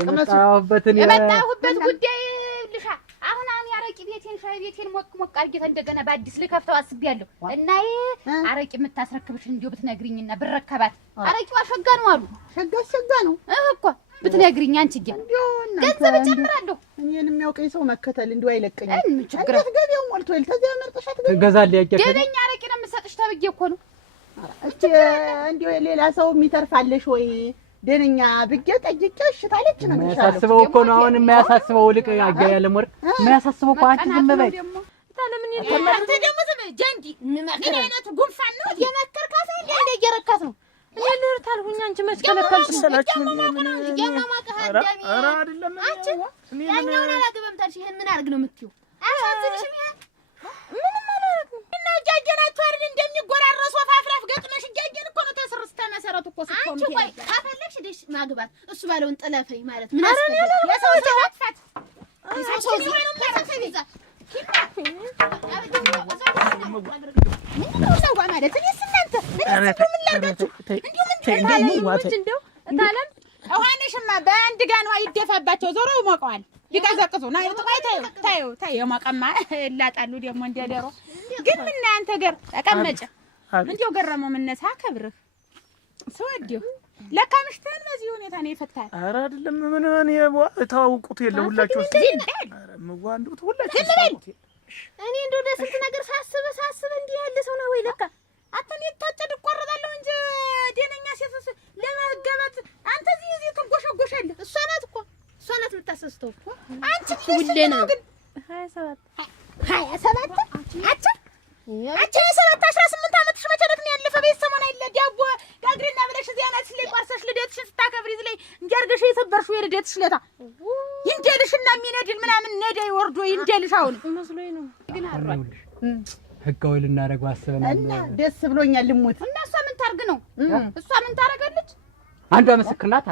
የመጣሁበት ጉዳይ ልሻ አሁን ያረቂ ቤቴን ሻይ ቤቴን ሞቅ አድርጌ እንደገና በአዲስ ልከፍተው አስቤያለሁ እና አረቂ የምታስረክብሽ እንዲሁ ብትነግሪኝና ብረከባት አረቂዋ ሸጋ ነው አሉ ሸጋ ነው እኮ ብትነግሪኝ አንቺ ገንዘብ እጨምራለሁ እኔን የሚያውቀኝ ሰው መከተል እንዲሁ አይለቀኝም እንዴት ገበያው ሞልቶ ይል ተዚያ መርጠሻት ትገዛለህ ያያከ ደበኛ አረቂ ነው የምሰጥሽ ተብዬ እኮ ነው እቺ እንዲሁ ሌላ ሰው የሚተርፋለሽ ወይ ደንኛ ብጌ ጠይቄሽ ታለች ነው የሚያሳስበው እኮ ነው አሁን የሚያሳስበው ልቅ ያያለም ወርቅ የሚያሳስበው እኮ አንቺ ዝም በይ ታለምን ይተላልተ ደግሞ ዝም ጀንዲ ምን አይነት ጉንፋን ነው የነከርካት እንደ እየረካት ነው የልር ታልሁኝ አንቺ መስከለከልሽ ሰላችሁ ምን ኧረ አይደለም አንቺ ያኛውን አላገበም ታልሽ ይሄን ምን አርግ ነው የምትይው አሳዝንሽም ይሄ ምንም አላረግም እና ጃጀናችሁ አይደል እንደሚጎራረሱ አፋፍራፍ ገጥመሽ ጃጀን እኮ ነው ተስርስ ተመሰረቱ እኮ ስቆም አንቺ ቆይ ካፈለግሽ ደሽ ማግባት እሱ ባለውን ጥለፈኝ ማለት ምን አስፈልግ የሰው ተዋጥፋት የሰው ነው ተሰፈይዛ ምን ሰው ማለት እኔ እናንተ ምን ላርጋችሁ እንደው ታለም ውሃነሽማ በአንድ ጋን ውሃ ይደፋባቸው ዞሮ ይሞቀዋል ሊቀዘቅዙ ነው ታዩ የሞቀማ ላጣሉ ደግሞ እንደደሮ ግን ምን አንተ ገር ተቀመጨ እንዴው ገረመው ምነሳ ከብርህ ሰውዲው ለካ ምሽተን በዚህ ሁኔታ ነው ይፈታል። ኧረ አይደለም ምን እኔ ታውቁት የለ ሁላችሁ ኧረ ምዋንዱ ሁላችሁ እኔ እንደው ለስንት ነገር ሳስብ እንዲህ ያለ ሰው ነው ወይ ለካ አተን የታጨድ ቆረጣለሁ እንጂ ደነኛ ሴትስ ለማገበት አንተ እዚህ ትንጎሸጎሻለህ እሷ ናት የምታሰስተው እኮ አንቺ ሁሌ ነው 27 አንቺ 18 ዓመትሽ መቸረት ነው ያለፈ ቤት ሰሞን አይደለ ዳቦ ጋግሪና ብለሽ እዚያ ናት ላይ ቆርሰሽ ልደትሽን ስታከብሪ እዚህ ላይ እንጀርገሽ የሰበርሽው የልደትሽ ለታ ይንጀልሽና የሚነድል ምናምን ነዳይ ወርዶ ይንጀልሽ አሁን መስሎኝ ነው ግን አሯል ህጋዊ ልናደርገው አስበናል እና ደስ ብሎኛል ልሞት እና እሷ ምን ታርግ ነው እሷ ምን ታረጋለች አንዷ ምስክር ናታ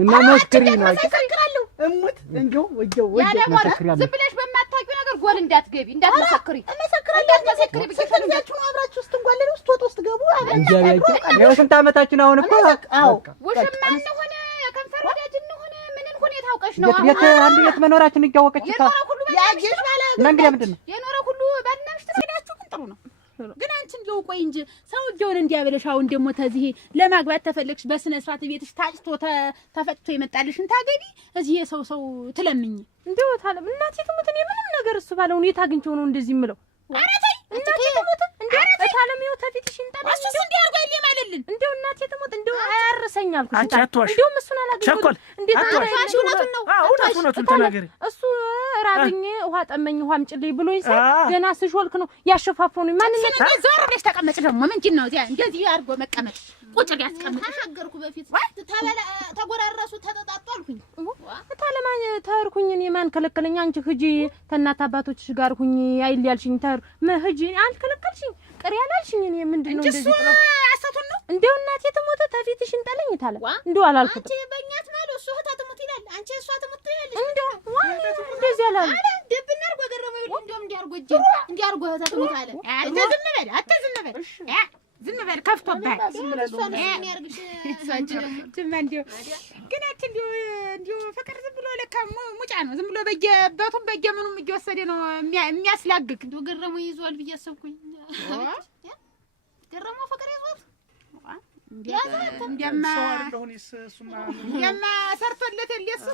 እና መስክሪ ነው አስከራለሁ እሙት እንደው ወጀው ዝም ብለሽ በማታውቂው ነገር ጎል እንዳትገቢ እንዳትመሰክሪ እንዳትመሰክሪ ብቻችሁ ነው አብራችሁ ስትንጓለሉ ስትወጡ ስትገቡ ያው ስንት ዓመታችን አሁን እኮ አዎ ውሽማ እንደሆነ የከንፈር ወዳጅ እንደሆነ ምንን ሁኔታ አውቀሽ ነው የት አንድ ቤት መኖራችን እያወቀች ያጅሽ ማለት እና እንግዲህ ምንድን ነው የኖረ ሁሉ ባናሽ ተሰዳችሁ ግን ጥሩ ነው ግን አንቺ እንደው ቆይ እንጂ ሰውዬውን እንዲያበለሽ አሁን ደግሞ ተዚህ ለማግባት ተፈለግሽ በስነ ስርዓት ቤትሽ ታጭቶ ተፈጭቶ ይመጣልሽን ታገቢ እዚህ የሰው ትለምኝ እንደው ታለ እናቴ ትሙት እኔ ምንም ነገር እሱ ባለው ሁኔታ አግኝቼው ነው እንደዚህ የምለው ኧረ ተይ እናቴ ትሙት እንደው ታለም ይኸው ተፊትሽ እንጣለ እሱስ እንዲህ አድርጎ ይልኝ ማለልን እንደው እናቴ ትሙት እንደው አያርሰኝ አልኩሽ አንቺ አትዋሽ እንደው እሱን አላገኘሁት ቸኮል እንዴት አትዋሽ እውነቱን ነው እውነቱን ተናገሪ እሱ ራበኝ ውሃ ጠመኝ ውሃ አምጪልኝ ብሎኝ ሳይ ገና ስሾልክ ነው ያሸፋፈኑ ማንነት ዞር ብለሽ ተቀመጭ ደግሞ ምንድን ነው እዚያ እንደዚህ አድርጎ መቀመጥ ቁጭ ሊያስቀምጥ ተናገርኩ በፊት ተጎራረሱ ተጠጣጡ አልኩኝ ታለማን ተርኩኝ እኔ ማን ከለከለኝ አንቺ ሂጂ ተናት አባቶችሽ ጋር ሁኚ አይል ያልሽኝ ተር ሂጂ አልከለከልሽኝ ቅሪ ያላልሽኝ እኔ ምንድነው እንደዚህ ጥሎ አሰቱን ነው እንደው እናቴ ትሞተ ተፊትሽ እንጠለኝ ታለ እንደው አላልኩት አንቺ በእኛት ማለት እሱ እህታ ትሙት ይላል አንቺ እሷ ትሙት ይላል እንደው እንደዚህ ያላል ደብና አርጎ ገረመው እንደውም እንዲያርጎ እጄ እንዲያርጎ እህታ ትሙት አለ አትዝም በል ዝም በል ከፍቶብሃል። እንዲሁ ፍቅር ዝም ብሎ ለካ ሙጫ ነው። ዝም ብሎ በየበቱም በየምኑም እየወሰደ ነው የሚያስላግግ። እንደው ገረመው ይዟል ብዬ አሰብኩኝ። ገረመው ፍቅር ይዟል እንደማ ሰርቶለት የለሱ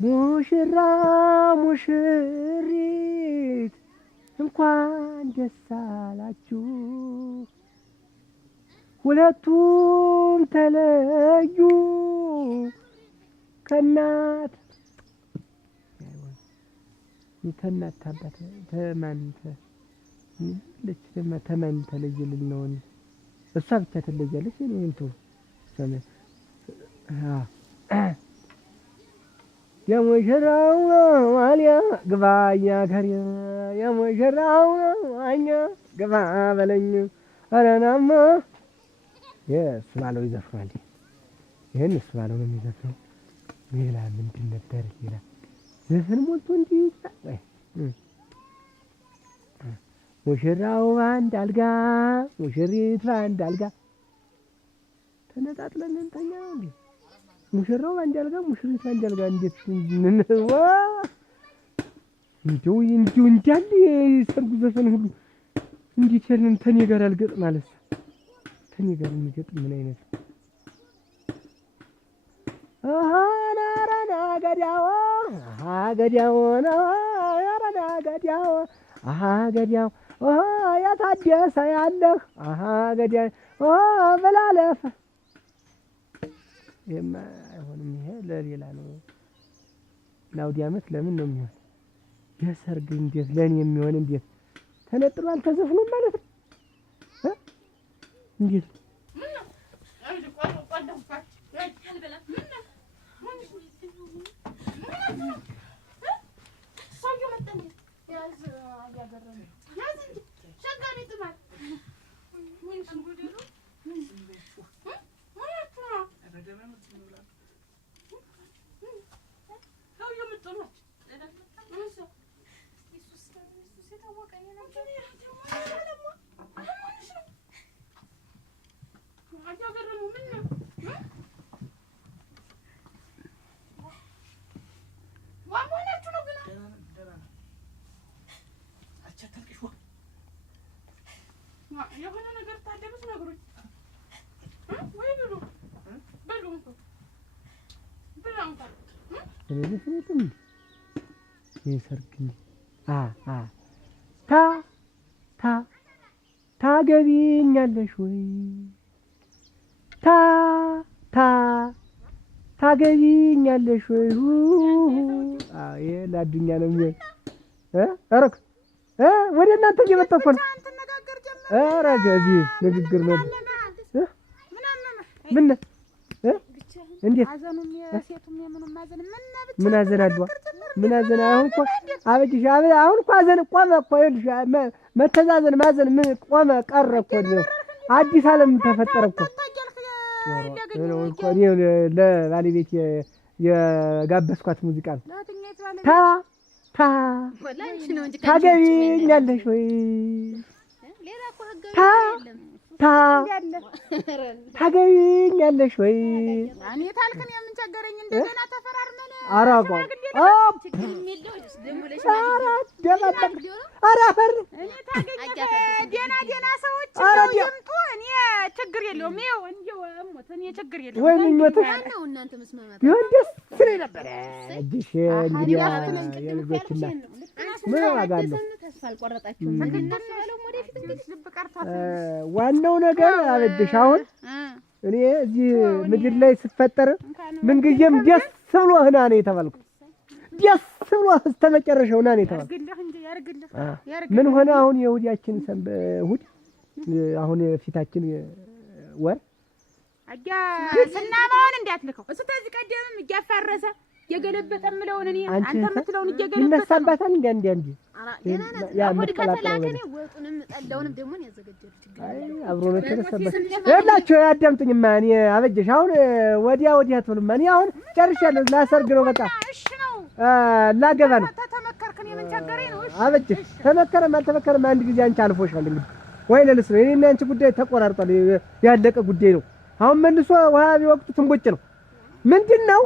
ሙሽራ ሙሽሪት እንኳን ደስ አላችሁ ሁለቱም ተለዩ ከእናት የተናት አባት ተማን ተለየልን ነው። እሷ ብቻ ትለያለች። እኔ እንትን የሙሽራው አልያ ግባኛ ከሪ የሙሽራው አኛ ግባ በለኝ አረናማ የእሱ ባለው ይዘፍናል። ይሄን እሱ ባለው ነው የሚዘፍነው። ሌላ ምንድን ነበር? ሌላ ዘፈን ሞልቶ እንዲህ ወይ ሙሽራው በአንድ አልጋ ሙሽሪት በአንድ አልጋ ተነጣጥለን እንተኛ እንዴ? ሙሽራው በአንድ አልጋ ሙሽሪት በአንድ አልጋ እንዴት እንዋ እንዲሁ እንዳለ የሰርጉ ዘፈን ሁሉ እንዴት ያለን ተኔ ጋር አልገጥም ማለት ተኔ ጋር የሚገጥም ምን አይነት ናራና ገዳው ገዳው ናራና ገዳው ገዳው ያታደሰ ያለህ ገዳው በላለፈ አይሆንም። ይሄ ለሌላ ነው። ለአውዲ ዓመት ለምን ነው የሚሆን? የሰርግ እንዴት ለኔ የሚሆን እንዴት ተነጥሎ አልተዘፍኑም ማለት ነው? እንዴት የሆነ ነገር ታደብስ ነገሮች ወይ ብሉ በሉ ብላንታ እኔ የሰርግ ታገቢኛለሽ ወይ ታገቢኛለሽ ወይ? ይሄ ለአዱኛ ነው የሚሆን። አረክ ወደ እናንተ እየመጣሁ እኮ ነው። ኧረ ከዚህ ንግግር ነው። ምን እንዴት ምን አዘን አድዋ ምን አዘን? አሁን እኮ አበጅሽ አሁን እኮ አዘን ቆመ እኮ። ይኸውልሽ መተዛዘን ማዘን ምን ቆመ ቀረ እኮ። አዲስ ዓለም ተፈጠረ እኮ። ለባለቤት የጋበዝኳት ሙዚቃ ነው። ታገቢኛለሽ ወይ? ታገቢኛለሽ ወይ? እኔ ታልከን የምንቸገረኝ እንደገና ተፈራርመን አራቆ ደህና ሰዎች ነው ይምጡ። እኔ ችግር የለውም። ይኸው እንደው እሞት እኔ ችግር የለውም። ወይ ምኞትሽ ነው እናንተ መስማማት ቢሆን ደስ ይለኝ ነበር። እጅሽ እንግዲህ የልጆችና ምን ዋጋ አለው? ተስፋ አልቆረጣችሁም። እናስባለው ወደፊት እንግዲህ ልብ ቀርቷት ዋናው ነገር አበድሽ አሁን እኔ እዚህ ምድር ላይ ስፈጠር ምንጊዜም ደስ ብሎህ ና ነው የተባልኩት። ደስ ብሎህ እስከመጨረሻው ና ነው የተባልኩት። ምን ሆነ አሁን የእሑዳችን እሑድ አሁን ፊታችን ወር አያ ስናባውን እንዳትልከው እሱ ተዚህ ቀደምም እያፋረሰ የገለበጠ ምለውን እኔ አንተ የምትለውን እየገለበጠ ይነሳባታል እንዴ እንዴ ያ መከላከላከኔ ወጡንም ጠላውንም ደግሞ ነው ያዘጋጀሁት አይ አብሮ ነው ተሰበሰበ ያላችሁ ያዳምጡኝማ እኔ አበጀሽ አሁን ወዲያ አትበሉማ እኔ አሁን ጨርሻለሁ ላሰርግ ነው በቃ እሺ ነው ላገባ ነው ተመከርከን የምን ቸገረኝ ነው እሺ አበጀሽ ተመከረም አልተመከረም አንድ ጊዜ አንቺ አልፎሻል እንግዲህ ወይ ለልስ ነው እኔና አንቺ ጉዳይ ተቆራርጧል ያለቀ ጉዳይ ነው አሁን መልሶ ውሃ ቢወቅቱ ትንቦጭ ነው ምንድነው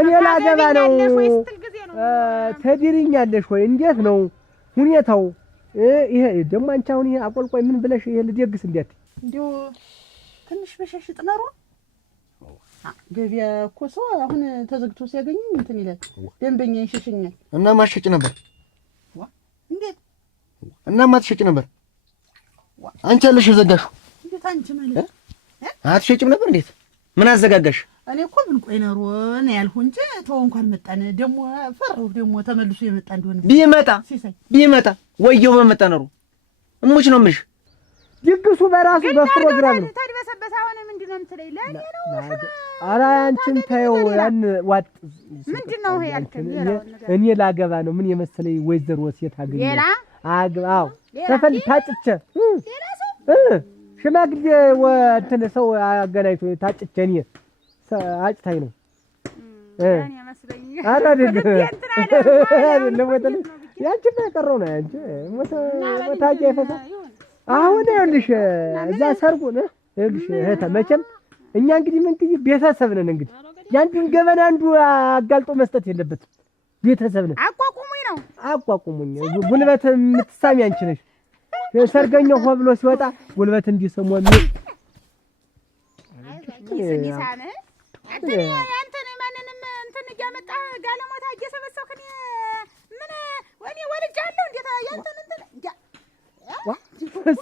እኔ ላገባ ነው ተድሪኛለሽ ወይ እንዴት ነው ሁኔታው ይሄ ደግሞ አንቺ አሁን ይሄ አቆልቆይ ምን ብለሽ ይሄ ልደግስ እንዴት እንዴው ትንሽ በሸሽጥ ነሮ ገቢያ እኮ ሰው አሁን ተዘግቶ ሲያገኝ እንትን ይላል ደንበኛ ይሸሽኛል እና ማሸጭ ነበር እንዴት እና ማትሸጭ ነበር አንቺ አለሽ ዘጋሹ እንዴት አንቺ ማለት አትሸጭም ነበር እንዴት ምን አዘጋጋሽ እኔ እኮ ምን ቆይ ነሮ ነው ያልኩ እንጂ ተው እንኳን መጣን ደሞ ፈራው ደሞ ተመልሶ የመጣ እንደሆነ ቢመጣ ወየው በመጣ ነሮ እሙች ነው ምሽ ድግሱ በራሱ በፕሮግራም ነው ታድበሰበሰ አሁን ምንድነው የምትለኝ ለኔ ነው ኧረ አንቺን ታየው ያን ዋጥ ምንድነው ይሄ ያልከኝ እኔ ላገባ ነው ምን የመሰለኝ ወይዘሮ ሴት አገኘ ሌላ አዎ ተፈል ታጭቸ ሌላ ሰው ሽማግሌ ወንተነ ሰው አገናኝቶ ታጭቸ እኔ አጭታይ ነው እኔ መስለኝ ኧረ አይደለም ወተለ ያንቺ በቀረው ነው አንቺ ወታጅ ይፈሳ አሁን ይኸውልሽ እዛ ሰርጉ ነው ይኸውልሽ እህተ መቼም እኛ እንግዲህ ምን ትይ ቤተሰብ ነን እንግዲህ ያንቺን ገበና አንዱ አጋልጦ መስጠት የለበትም ቤተሰብ ነን አቋቁሙኝ ጉልበት የምትሳሚ አንቺ ነሽ ሰርገኛው ሆ ብሎ ሲወጣ ጉልበት እንዲሰሙ ነው ይሰሚሳነ አንተ ነህ ማንንም እንትን እያመጣ ጋለሞታ እየሰበሰብክ ምን ወኔ ወልጃለሁ እንዴት ያንተን እንትን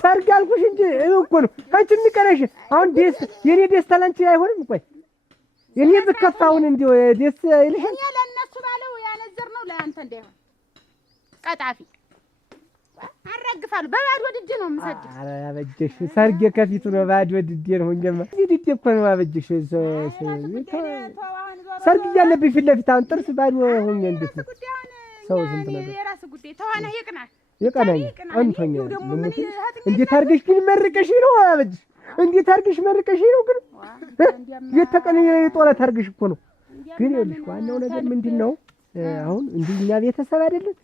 ሰርግ አልኩሽ እንጂ እኮ ነው አንቺ የሚቀረሽ አሁን የኔ ደስታ ላንቺ አይሆንም ቆይ የኔ ብከፋውን እንዲው ደስ ይልሻል እኔ ለነሱ ባለው ያነዘር ነው ለአንተ እንዳይሆን ቀጣፊ አረግፋለሁ በባዶ ድድ ነው የምሰድ ኧረ አበጀሽ ሰርግ ከፊቱ ነው ባዶ ድድ ነው እንጀማ ድድ እኮ ነው አበጀሽ ሰርግ ያለብኝ ፊት ለፊት አሁን ጥርስ ባዶ ሆኜ እንዴት ነው ሰው ዝም ብሎ የራስ ጉዳይ ተዋና ይቀናኝ አንተኛ እንዴት አርገሽ ግን መርቀሽ ነው አበጀሽ እንዴት አርገሽ መርቀሽ ነው ግን የተቀነ ጦለት አርገሽ እኮ ነው ግን ይኸውልሽ ዋናው ነገር ምንድነው አሁን እንደኛ ቤተሰብ አይደለም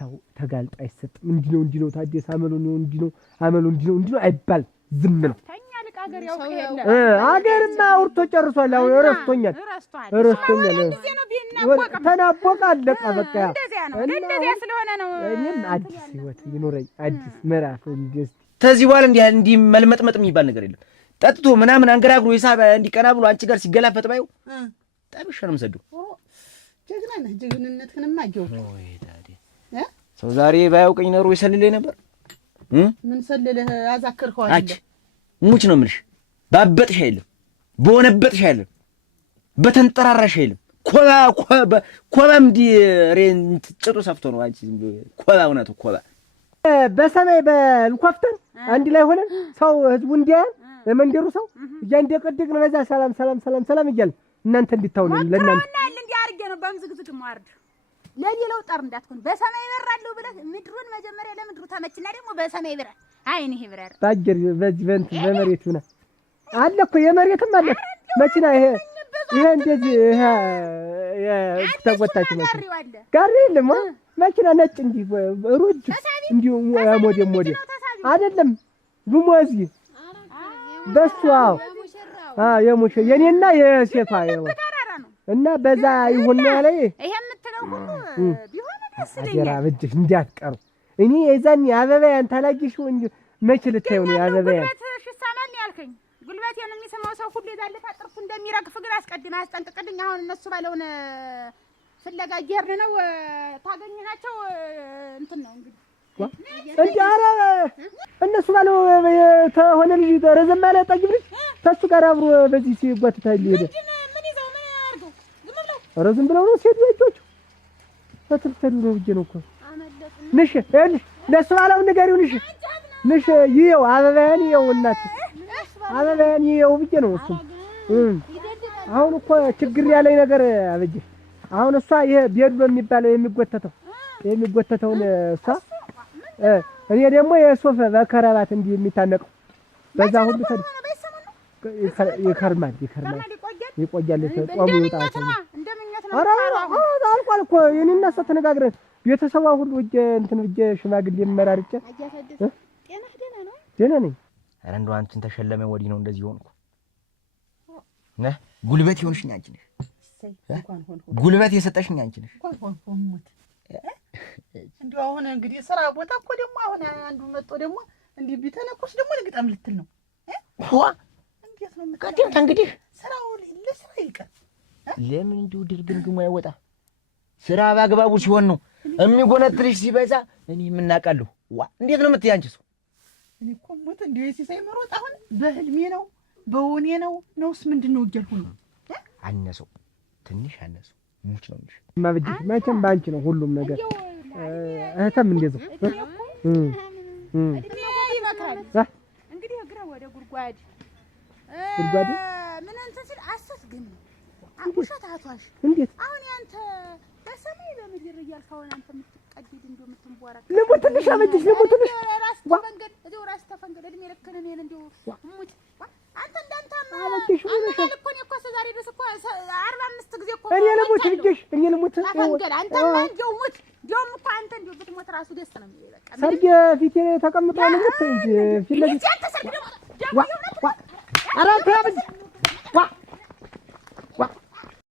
ሰው ተጋልጦ አይሰጥም እንዲህ ነው ታዲያ አመሉ ነው እንዲህ ነው አይባል ዝም ነው ተኛ ልቅ አገር ያው ከሄለ አገርማ አውርቶ ጨርሷል አሁን ረስቶኛል ተናቦቀ አለቀ በቃ እንደዚያ ስለሆነ ነው እኔም አዲስ ህይወት ይኖረኝ አዲስ ምዕራፍ እንዲስ ተዚህ በኋላ እንዲህ መልመጥመጥ የሚባል ነገር የለም ጠጥቶ ምናምን አንገራግሮ ሂሳብ እንዲቀና ብሎ አንቺ ጋር ሲገላፈጥ ባዩ ጠብሽ ነው የምሰደው ጀግና ነህ ጀግንነትህንማ አየሁ ወይ ታዲያ ሰው ዛሬ ባያውቀኝ ኖሮ ይሰልልኝ ነበር ምን ሰልልህ አዛከርከው አይደል ሙች ነው የምልሽ ባበጥሽ አይደለም በሆነበጥሽ አይደለም በተንጠራራሽ አይደለም ኮባም ሬንት ጭጡ ሰፍቶ ነው አንቺ ኮባ እውነቱ ኮባ በሰማይ በልኮፍተር አንድ ላይ ሆነን ሰው ህዝቡ እንዲያን ለመንደሩ ሰው እያንደቀደቅ ነው በዛ ሰላም እያለ እናንተ እንድታውሉ ለእናንተ እንዴ አርገ ነው በምዝግዝግ ማርድ ለሌላው ጠር እንዳትሆን በሰማይ ይበራሉ ብለህ ምድሩን መጀመሪያ ለምድሩ ተመችና ደግሞ በሰማይ ይበራ አይን ይሄ ይበራል ባጀር በዚህ በእንት በመሬት ይሆናል አለ እኮ የመሬትም አለ መኪና ይሄ እንደዚህ ተቆጣች መኪና ጋር የለም መኪና ነጭ እንጂ ሩጅ እንዲሁ ሞዴል አይደለም ጉሞዚ በሷ የሙሽ የኔና የሴቷ እና በዛ ይሁን ላይ ይሄ የምትለው ሁሉ ቢሆን ደስ ይለኛል አጀራ በጅሽ እንዲያትቀሩ እኔ የዛን አበባያን ታላጊሽው እንጂ መች ልታዩ ነው አበባያን እሺ ሳማን ያልከኝ ጉልበቴን የሚሰማው ሰው ሁሉ ይዛል ታጥርፉ እንደሚረግፍ ግን አስቀድማ አስጠንቅቅልኝ አሁን እነሱ ባለውን ፍለጋ ጀርን ነው ታገኘናቸው እንትን ነው እንግዲህ እንዴ ኧረ እነሱ ባለው ተሆነ ልጅ ረዘም ያለ ጠጅ ልጅ ተሱ ጋር አብሮ በዚህ ሲጓትታል ይሄደ ምን ይዘው ምን ያርገው ዝም ብለው ነው ሲሄዱ ልጆቹ ተትልተሉ ነው ብዬ ነው እኮ ንሽ እልሽ ለሱ ባለው ነገር ይሁንሽ ንሽ ይየው አበባያን ይየው እናት አበባያን ይየው ብዬ ነው እሱ አሁን እኮ ችግር ያለኝ ነገር አበጀ አሁን እሷ ይሄ ቤዱ በሚባለው የሚጎተተውን እሷ እኔ ደግሞ የሶፈ በከረባት እንዲህ የሚታነቀው በዛ ሁሉ ይከርማል ይቆያል። ጾሙ ይወጣል። ኧረ አልቋል እኮ የእኔና እሷ ተነጋግረን ቤተሰቧ ሁሉ እጄ ሽማግሌ መራርጬ ደህና ነኝ። ኧረ እንደው አንቺን ተሸለመ ወዲህ ነው እንደዚህ ሆንኩ። ጉልበት ይሆንሽኝ አንቺ ነሽ። ጉልበት የሰጠሽኝ አንቺ ነሽ። እንደው አሁን እንግዲህ ስራ ቦታ እኮ ደግሞ አሁን አንዱ መጥቶ ደግሞ እንዲህ ቢተነኩስ ደግሞ ልግጠም ልትል ነው። እንዴት ነው ቀጥታ እንግዲህ ስራው ለስራ ይቀር ለምን እንዲሁ ድርግምግሙ አይወጣ? ስራ ባግባቡ ሲሆን ነው የሚጎነትልሽ። ሲበዛ እኔ የምናውቃለሁ። እንዴት ነው የምትይ አንቺ ሰው? እኔ እኮ ሞት እንዲሁ ሲሳይ መሮጥ አሁን በህልሜ ነው በውኔ ነውስ ምንድን ነው እያልኩ ነው። አነሰው ትንሽ አነሰው ሙች ነው እንጂ ማብጅሽ መቼም ባንቺ ነው ሁሉም ነገር። እህተም እንደዚህ እንግዲህ እግረ ወደ ጉድጓድ ምን እንትን ሲል አሰስ ግን ውሸት አቷሽ እንዴት አሁን ያንተ በሰማይ በምድር እያልክ አሁን አንተ የምትቀድድ እንደው የምትንቦራ ልሙትልሽ አበጅሽ ልሙትልሽ ራስ ተፈንገድ እዚሁ ራስ ተፈንገድ እድሜ ልክን እኔን እንደው ሙት አንተ እንዳንተማ አበጅሽ አመናል እኮ ነው እኮ ዛሬ ድረስ እኮ 45 ጊዜ እኮ እኔ ልሙት ልጅሽ እኔ ልሙት ተፈንገድ አንተማ እንደው ሙት እንደውም እኮ አንተ እንደው ብትሞት ራሱ ደስ ነው የሚለኝ። በቃ ሰርጌ ፊቴ ተቀምጦ ልሙት እንጂ ፊት ለፊት ዋ ኧረ ተያብጅ ዋ